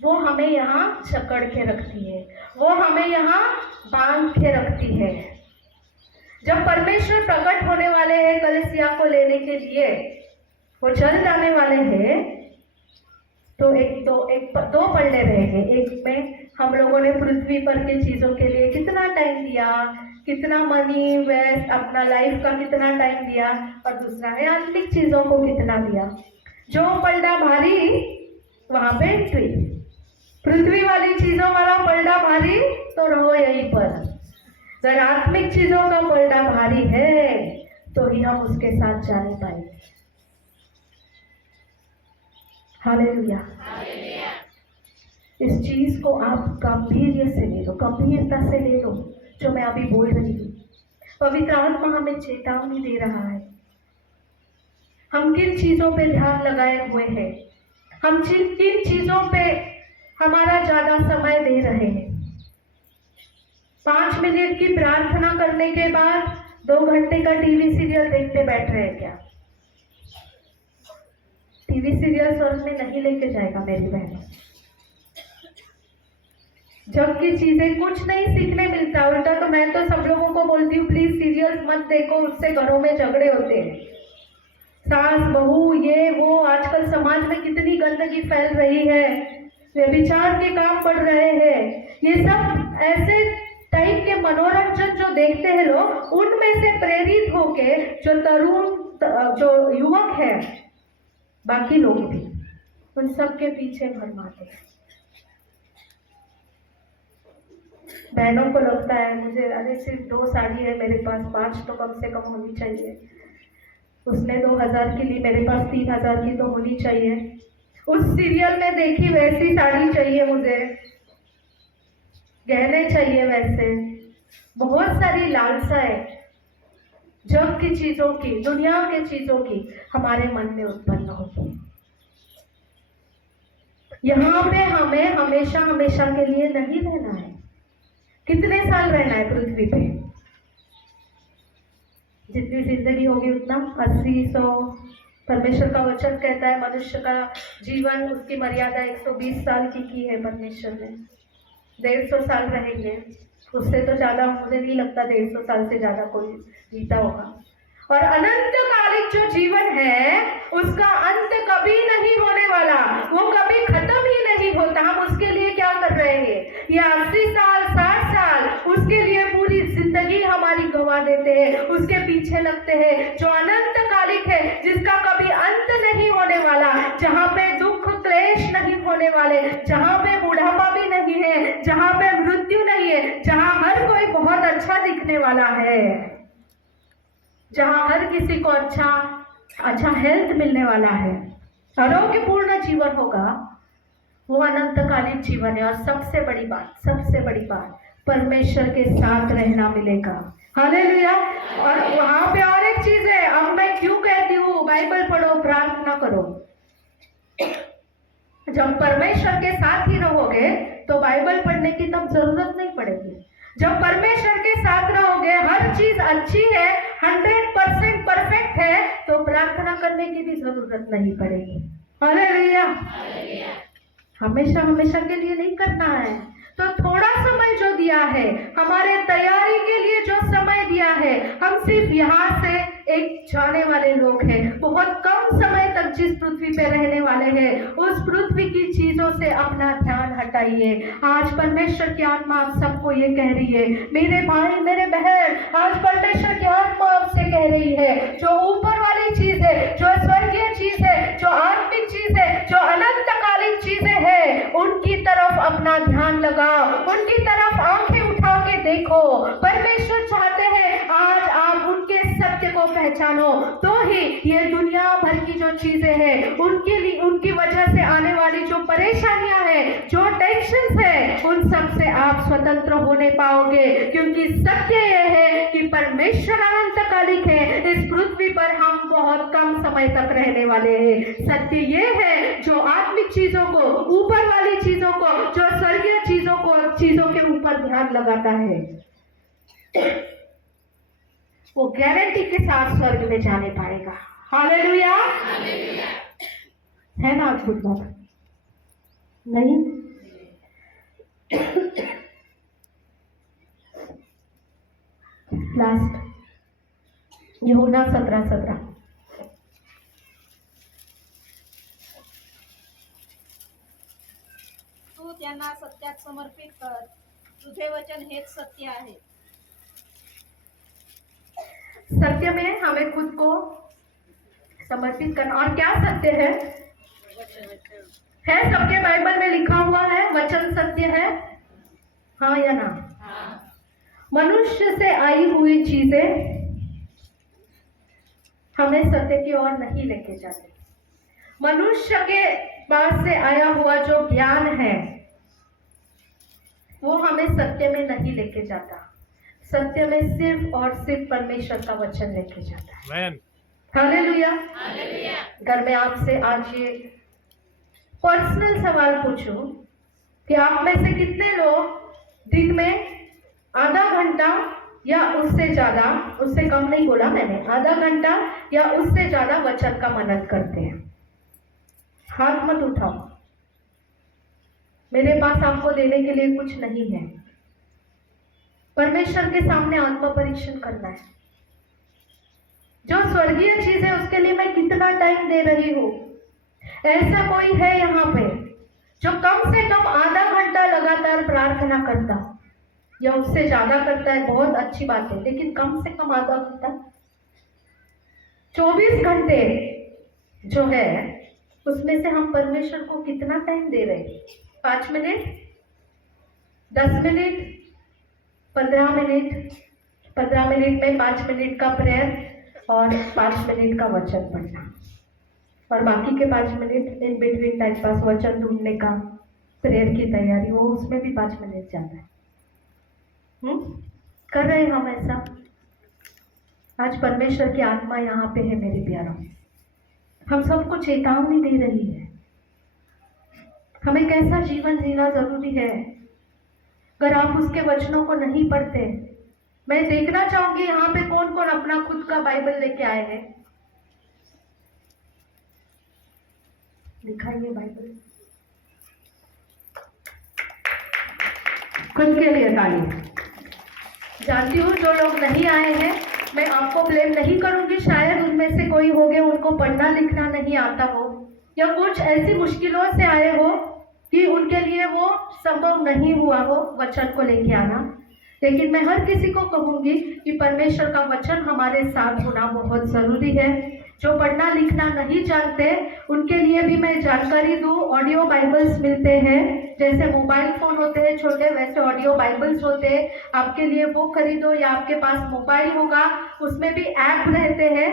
वो हमें यहाँ जकड़ के रखती है, वो हमें यहाँ बांध के रखती है। जब परमेश्वर प्रकट होने वाले हैं कलीसिया को लेने के लिए, वो चल जाने वाले हैं, तो दो पलड़े रहेंगे। एक में हम लोगों ने पृथ्वी पर की चीजों के लिए कितना टाइम दिया, कितना मनी वेस्ट, अपना लाइफ का कितना टाइम दिया, और दूसरा है आत्मिक चीजों को कितना दिया। जो पलड़ा भारी वहां पे एंट्री, पृथ्वी वाली चीजों वाला पलड़ा भारी तो रहो यहीं पर। अगर आत्मिक चीजों का पलड़ा भारी है तो ही हम उसके साथ जा नहीं पाएंगे। हालेलुया। इस चीज को आप गंभीर से ले लो, गंभीरता से ले लो जो मैं अभी बोल रही हूँ। पवित्र आत्मा हमें चेतावनी दे रहा है। हम किन चीजों पे ध्यान लगाए हुए हैं, हम किन चीजों पे हमारा ज्यादा समय दे रहे हैं। 5 मिनट की प्रार्थना करने के बाद 2 घंटे का टीवी सीरियल देखते बैठ रहे हैं क्या? टीवी सीरियल स्वर्ग में नहीं लेके जाएगा मेरी बहनों। जब की चीजें कुछ नहीं सीखने मिलता, उल्टा तो मैं तो सब लोगों को बोलती हूँ प्लीज सीरियल्स मत देखो, उससे घरों में झगड़े होते हैं। सास बहू ये वो, आजकल समाज में कितनी गंदगी फैल रही है, व्यभिचार के काम बढ़ रहे हैं। ये सब ऐसे टाइप के मनोरंजन जो देखते हैं लोग, उनमें से प्रेरित होके जो तरुण जो युवक है, बाकी लोग भी उन सब के पीछे भरमाते हैं। बहनों को लगता है मुझे अरे सिर्फ 2 साड़ी है मेरे पास, 5 तो कम से कम होनी चाहिए। उसने 2000 की ली, मेरे पास 3000 की तो होनी चाहिए। उस सीरियल में देखी वैसी साड़ी चाहिए मुझे, गहने चाहिए वैसे। बहुत सारी लालसाएं जग की चीजों की, दुनिया के चीजों की हमारे मन में उत्पन्न होती। यहाँ पे हमें हमेशा हमेशा के लिए नहीं रहना है। कितने साल रहना है पृथ्वी पे? जितनी जिंदगी होगी उतना, 80-100। परमेश्वर का वचन कहता है मनुष्य का जीवन, उसकी मर्यादा 120 साल की है परमेश्वर ने। 150 साल रहेंगे, उससे तो ज्यादा मुझे नहीं लगता 150 साल से ज्यादा कोई जीता होगा। और अनंतकालिक जो जीवन है उसका अंत कभी नहीं होने वाला, वो कभी खत्म ही नहीं होता। हम उसके लिए क्या कर रहे हैं? ये 80 साल 60 साल उसके लिए पूरी जिंदगी हमारी गंवा देते हैं, उसके पीछे लगते हैं जो अनंतकालिक है, जिसका कभी अंत नहीं होने वाला, जहाँ पे दुख क्लेश नहीं होने वाले, जहाँ पे बुढ़ापा भी नहीं है, जहाँ पे मृत्यु नहीं है, जहाँ हर कोई बहुत अच्छा दिखने वाला है, जहाँ हर किसी को अच्छा हेल्थ मिलने वाला है, आरोग्यपूर्ण जीवन होगा, वो अनंतकालीन जीवन है। और सबसे बड़ी बात परमेश्वर के साथ रहना मिलेगा। हालेलुया। और वहां पे और एक चीज है, अब मैं क्यों कहती हूँ बाइबल पढ़ो, प्रार्थना करो। जब परमेश्वर के साथ ही रहोगे तो बाइबल पढ़ने की तब जरूरत नहीं पड़ेगी। जब परमेश्वर के साथ रहोगे, हर चीज अच्छी है, 100% परफेक्ट है, तो प्रार्थना करने की भी जरूरत नहीं पड़ेगी। हालेलुया। हमेशा हमेशा के लिए नहीं करना है, तो थोड़ा समय जो दिया है, हमारे तैयारी के लिए जो समय दिया है, हम सिर्फ यहाँ से एक जाने वाले लोग हैं। बहुत कम समय तक जिस पृथ्वी पे रहने वाले हैं, उस पृथ्वी की चीजों से अपना ध्यान हटाइए। आज परमेश्वर की आत्मा आप सबको ये कह रही है, मेरे भाई मेरे बहन, आज परमेश्वर की आत्मा आपसे कह रही है, जो ऊपर वाली चीज है, जो स्वर्गीय चीज है, जो आत्मिक चीज है, जो अनंतकालिक चीजें हैं, उनकी तरफ अपना ध्यान लगाओ, उनकी तरफ आंखें उठा के देखो। परमेश्वर चाहते हैं आज आप उनके सत्य को पहचानो, तो ही ये दुनिया भर की जो चीजें हैं, उनके लिए, उनकी वजह से आने वाली जो परेशानियां हैं, जो टेंशन है, उन सब से आप स्वतंत्र होने पाओगे। क्योंकि सत्य यह है कि परमेश्वर अनंतकालिक है, इस पृथ्वी पर हम बहुत कम समय तक रहने वाले हैं। सत्य ये है, जो आत्मिक चीजों को, ऊपर वाली चीजों को, जो स्वर्गीय चीजों के ऊपर ध्यान लगाता है, वो गारंटी के साथ स्वर्ग में जाने पाएगा। हालेलुया। है ना अद्भुत बात? नहीं? लास्ट यूहन्ना 17:17। तू त्यांना सत्यात समर्पित कर, तुझे वचन हेच सत्य आहे। सत्य में हमें खुद को समर्पित करना। और क्या सत्य है सबके बाइबल में लिखा हुआ है, वचन सत्य है, हाँ या ना? मनुष्य से आई हुई चीजें हमें सत्य की ओर नहीं लेके जाती। मनुष्य के पास से आया हुआ जो ज्ञान है वो हमें सत्य में नहीं लेके जाता। सत्य में सिर्फ और सिर्फ परमेश्वर का वचन लेके जाता है। हालेलुया। अगर मैं आपसे आज ये पर्सनल सवाल पूछूं कि आप में से कितने लोग दिन में आधा घंटा या उससे ज्यादा, उससे कम नहीं बोला मैंने, आधा घंटा या उससे ज्यादा वचन का मनन करते हैं? हाथ मत उठाओ, मेरे पास आपको देने के लिए कुछ नहीं है। परमेश्वर के सामने आत्म परीक्षण करना है। जो स्वर्गीय चीज है उसके लिए मैं कितना टाइम दे रही हूँ? ऐसा कोई है यहाँ पे जो कम से कम आधा घंटा लगातार प्रार्थना करता या उससे ज्यादा करता है? बहुत अच्छी बात है, लेकिन कम से कम आधा घंटा। 24 घंटे जो है उसमें से हम परमेश्वर को कितना टाइम दे रहे हैं? 5 मिनट, 10 मिनट, 15 मिनट? 15 मिनट में 5 मिनट का प्रेयर और 5 मिनट का वचन पढ़ना, और बाकी के 5 minute in between time pass, वचन ढूंढने का, प्रेयर की तैयारी, वो उसमें भी 5 मिनट जाता है। कर रहे हैं हम ऐसा? आज परमेश्वर की आत्मा यहाँ पे है मेरे प्यारों, हम सबको चेतावनी दे रही है हमें कैसा जीवन जीना जरूरी है। अगर आप उसके वचनों को नहीं पढ़ते, मैं देखना चाहूंगी यहाँ पे कौन कौन अपना खुद का बाइबल लेके आए हैं। दिखाइए बाइबल, खुद के लिए ताली। जानती हूँ जो लोग नहीं आए हैं, मैं आपको ब्लेम नहीं करूंगी, शायद उनमें से कोई हो गए उनको पढ़ना लिखना नहीं आता हो, या कुछ ऐसी मुश्किलों से आए हो कि उनके लिए वो संभव नहीं हुआ हो वचन को लेके आना। लेकिन मैं हर किसी को कहूंगी कि परमेश्वर का वचन हमारे साथ होना बहुत जरूरी है। जो पढ़ना लिखना नहीं जानते उनके लिए भी मैं जानकारी दूं। ऑडियो बाइबल्स मिलते हैं, जैसे मोबाइल फोन होते हैं छोटे, वैसे ऑडियो बाइबल्स होते हैं, आपके लिए वो खरीदो, या आपके पास मोबाइल होगा उसमें भी ऐप रहते हैं।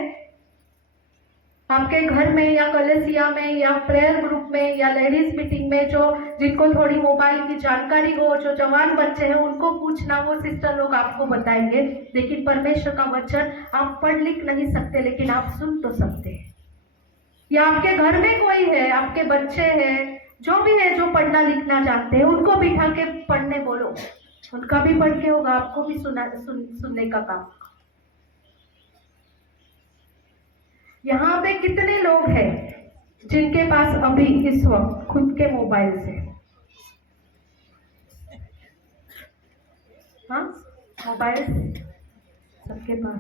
आपके घर में या कलेसिया में या प्रेयर ग्रुप में या लेडीज मीटिंग में जो जिनको थोड़ी मोबाइल की जानकारी हो, जो जवान बच्चे हैं उनको पूछना, वो सिस्टर लोग आपको बताएंगे। लेकिन परमेश्वर का वचन आप पढ़ लिख नहीं सकते, लेकिन आप सुन तो सकते हैं। या आपके घर में कोई है, आपके बच्चे हैं, जो भी है जो पढ़ना लिखना जानते हैं, उनको बिठा के पढ़ने बोलो, उनका भी पढ़ के होगा, आपको भी सुनने का काम। यहाँ पे कितने लोग हैं जिनके पास अभी इस वक्त खुद के मोबाइल से, हाँ मोबाइल सबके पास।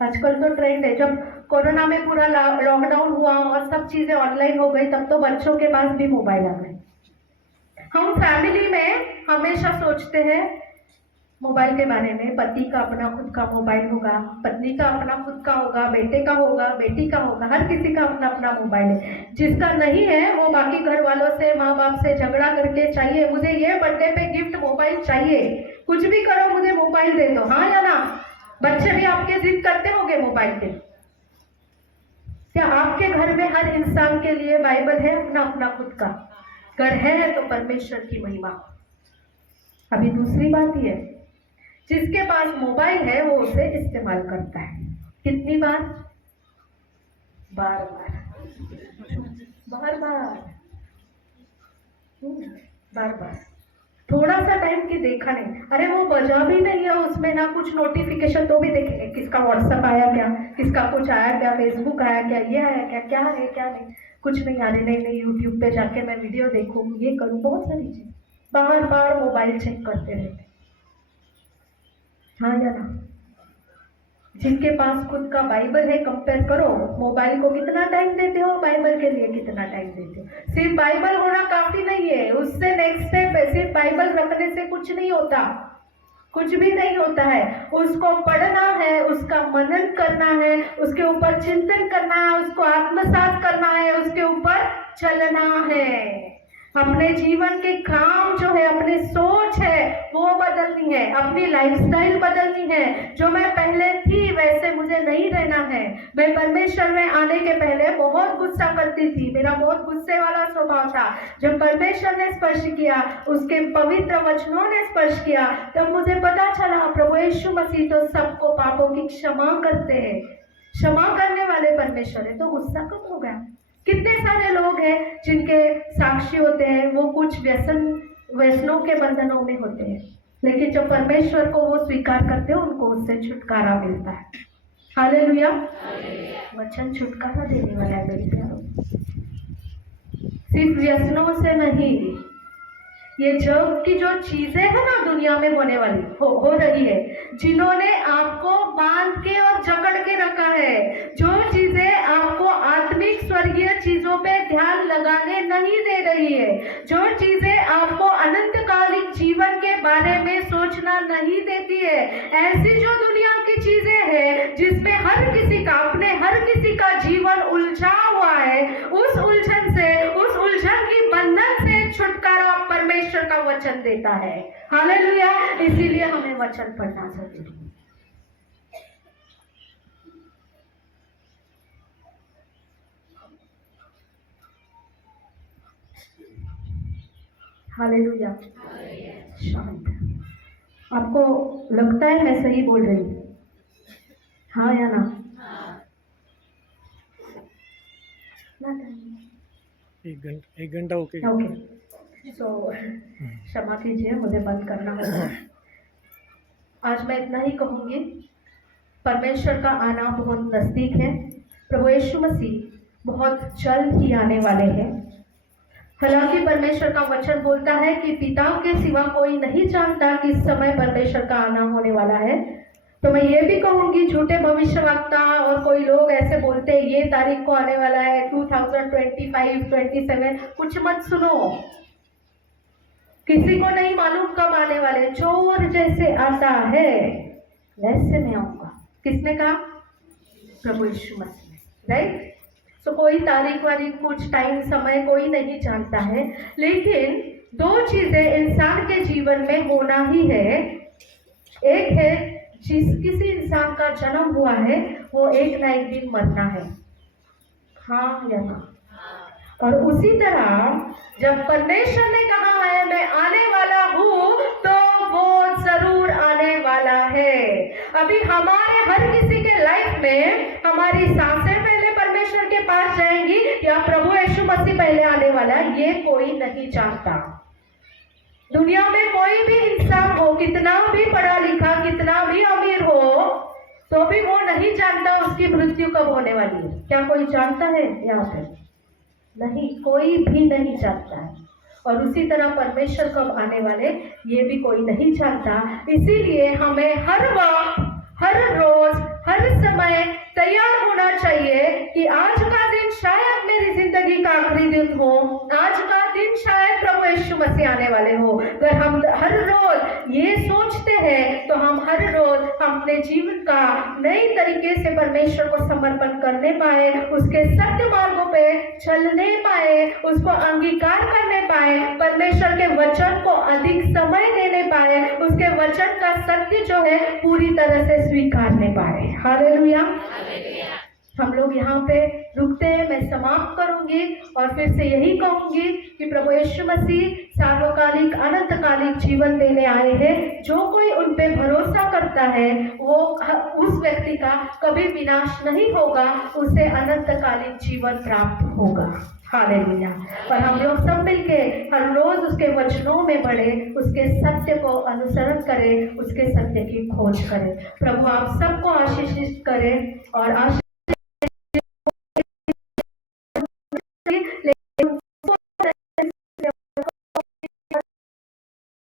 आजकल तो ट्रेंड है, जब कोरोना में पूरा लॉकडाउन हुआ और सब चीजें ऑनलाइन हो गई, तब तो बच्चों के पास भी मोबाइल आ गए। हम फैमिली में हमेशा सोचते हैं मोबाइल के बारे में, पति का अपना खुद का मोबाइल होगा, पत्नी का अपना खुद का होगा, बेटे का होगा, बेटी का होगा, हर किसी का अपना अपना मोबाइल है। जिसका नहीं है वो बाकी घर वालों से, माँ बाप से झगड़ा करके, चाहिए मुझे ये बर्थडे पे गिफ्ट मोबाइल चाहिए, कुछ भी करो मुझे मोबाइल दे दो, हाँ या ना? बच्चे भी आपके जिद करते होंगे मोबाइल के। क्या आपके घर में हर इंसान के लिए बाइबल है अपना अपना खुद का? अगर है तो परमेश्वर की महिमा। अभी दूसरी बात ये, जिसके पास मोबाइल है वो उसे इस्तेमाल करता है। कितनी बार? बार बार बार बार बार। थोड़ा सा टाइम की देखा नहीं, अरे वो बजा भी नहीं है उसमें ना कुछ नोटिफिकेशन, तो भी देखेंगे किसका व्हाट्सएप आया क्या, किसका कुछ आया क्या, फेसबुक आया क्या, ये आया क्या, क्या है क्या नहीं, कुछ नहीं आ रही, नहीं यूट्यूब पे जाके मैं वीडियो देखूँ, ये करूँ, बहुत सारी चीज, बार बार मोबाइल चेक करते रहते, हाँ या ना? जिनके पास खुद का बाइबल है, कंपेयर करो मोबाइल को कितना टाइम देते हो, बाइबल के लिए कितना टाइम देते हो। सिर्फ बाइबल होना काफी नहीं है, उससे नेक्स्ट स्टेप है, सिर्फ बाइबल रखने से कुछ नहीं होता, कुछ भी नहीं होता है। उसको पढ़ना है, उसका मनन करना है, उसके ऊपर चिंतन करना है, उसको आत्मसात करना है, उसके ऊपर चलना है। अपने जीवन के काम जो है, अपनी सोच है वो बदलनी है, अपनी लाइफस्टाइल बदलनी है। जो मैं पहले थी वैसे मुझे नहीं रहना है। मैं परमेश्वर में आने के पहले बहुत गुस्सा करती थी, मेरा बहुत गुस्से वाला स्वभाव था। जब परमेश्वर ने स्पर्श किया, उसके पवित्र वचनों ने स्पर्श किया, तब मुझे पता चला प्रभु यीशु मसीह तो सबको पापों की क्षमा करते हैं, क्षमा करने वाले परमेश्वर है, तो गुस्सा कब हो गया। कितने सारे लोग हैं जिनके साक्षी होते हैं, वो कुछ व्यसनों के बंधनों में होते हैं, लेकिन जब परमेश्वर को वो स्वीकार करते हैं उनको उससे छुटकारा मिलता है। हालेलुया। वचन छुटकारा देने वाला है मेरे प्यारों। सिर्फ व्यसनों से नहीं, ये जग की जो चीजें है ना दुनिया में होने वाली हो रही है, जिन्होंने आपको बांध के और जकड़ के रखा है, जो चीजें आपको आत्मिक स्वर्गीय चीजों पे ध्यान लगाने नहीं दे रही है, जो चीजें आपको अनंतकालिक जीवन के बारे में सोचना नहीं देती है, ऐसी जो दुनिया की चीजें हैं जिसमें हर किसी का जीवन उलझा हुआ है, उस उलझन की बंधन से छुटकारा परमेश्वर का वचन देता है। हालेलुया। इसीलिए हमें वचन पढ़ना जरूरी है। हालेलुया। शांत। आपको लगता है मैं सही बोल रही हूँ? हाँ या ना? एक घंटा ओके। सो क्षमा कीजिए, मुझे बंद करना होगा। आज मैं इतना ही कहूँगी, परमेश्वर का आना बहुत नज़दीक है। प्रभु यीशु मसीह बहुत जल्द ही आने वाले हैं। हालांकि परमेश्वर का वचन बोलता है कि पिता के सिवा कोई नहीं जानता कि इस समय परमेश्वर का आना होने वाला है। तो मैं ये भी कहूँगी, झूठे भविष्यवक्ता और कोई लोग ऐसे बोलते हैं ये तारीख को आने वाला है, 2025, 27, कुछ मत सुनो। किसी को नहीं मालूम कब आने वाले। चोर जैसे आता है वैसे मैं आऊंगा। किसने कहा? प्रभु यीशु मसीह। राइट। सो कोई तारीख वारीख कुछ टाइम समय कोई नहीं जानता है, लेकिन दो चीजें इंसान के जीवन में होना ही है। एक है, किसी इंसान का जन्म हुआ है वो एक ना एक दिन मरना है। हाँ या ना? और उसी तरह जब परमेश्वर ने कहा है मैं आने वाला हूँ, तो वो जरूर आने वाला है। अभी हमारे हर किसी के लाइफ में हमारी सांसें पहले परमेश्वर के पास जाएंगी या प्रभु यीशु मसीह पहले आने वाला है, ये कोई नहीं जानता। दुनिया में कोई भी इंसान हो, कितना भी पढ़ा लिखा, कितना भी अमीर हो, तो भी वो नहीं जानता उसकी मृत्यु कब होने वाली है। क्या कोई जानता है यहाँ पे? नहीं, कोई भी नहीं जानता है। और उसी तरह परमेश्वर कब आने वाले ये भी कोई नहीं जानता। इसीलिए हमें हर वक्त, हर रोज, हर समय तैयार होना चाहिए कि आज का दिन शायद मेरी जिंदगी का आखिरी दिन हो, आज का दिन शायद प्रभु यीशु मसीह आने वाले हो। अगर हम हर रोज ये सोचते हैं तो हम हर रोज अपने जीवन का नई तरीके से परमेश्वर को समर्पण करने पाए, उसके सत्य मार्गों पे चलने पाए, उसको अंगीकार करने पाए, परमेश्वर के वचन को अधिक समय देने पाए, उसके वचन का सत्य जो है पूरी तरह से स्वीकारने पाए। हालेलुया। हम लोग यहाँ पे रुकते हैं, मैं समाप्त करूंगी और फिर से यही कहूंगी कि प्रभु यीशु मसीह सार्वकालिक अनंतकालिक जीवन देने आए हैं। जो कोई उन पे भरोसा करता है वो उस व्यक्ति का कभी विनाश नहीं होगा, उसे अनंतकालिक जीवन प्राप्त होगा। हालेलुया। और हम लोग सब मिलके हर रोज उसके वचनों में बढ़े, उसके सत्य को अनुसरण करें, उसके सत्य की खोज करें। प्रभु आप सबको आशीषित करें और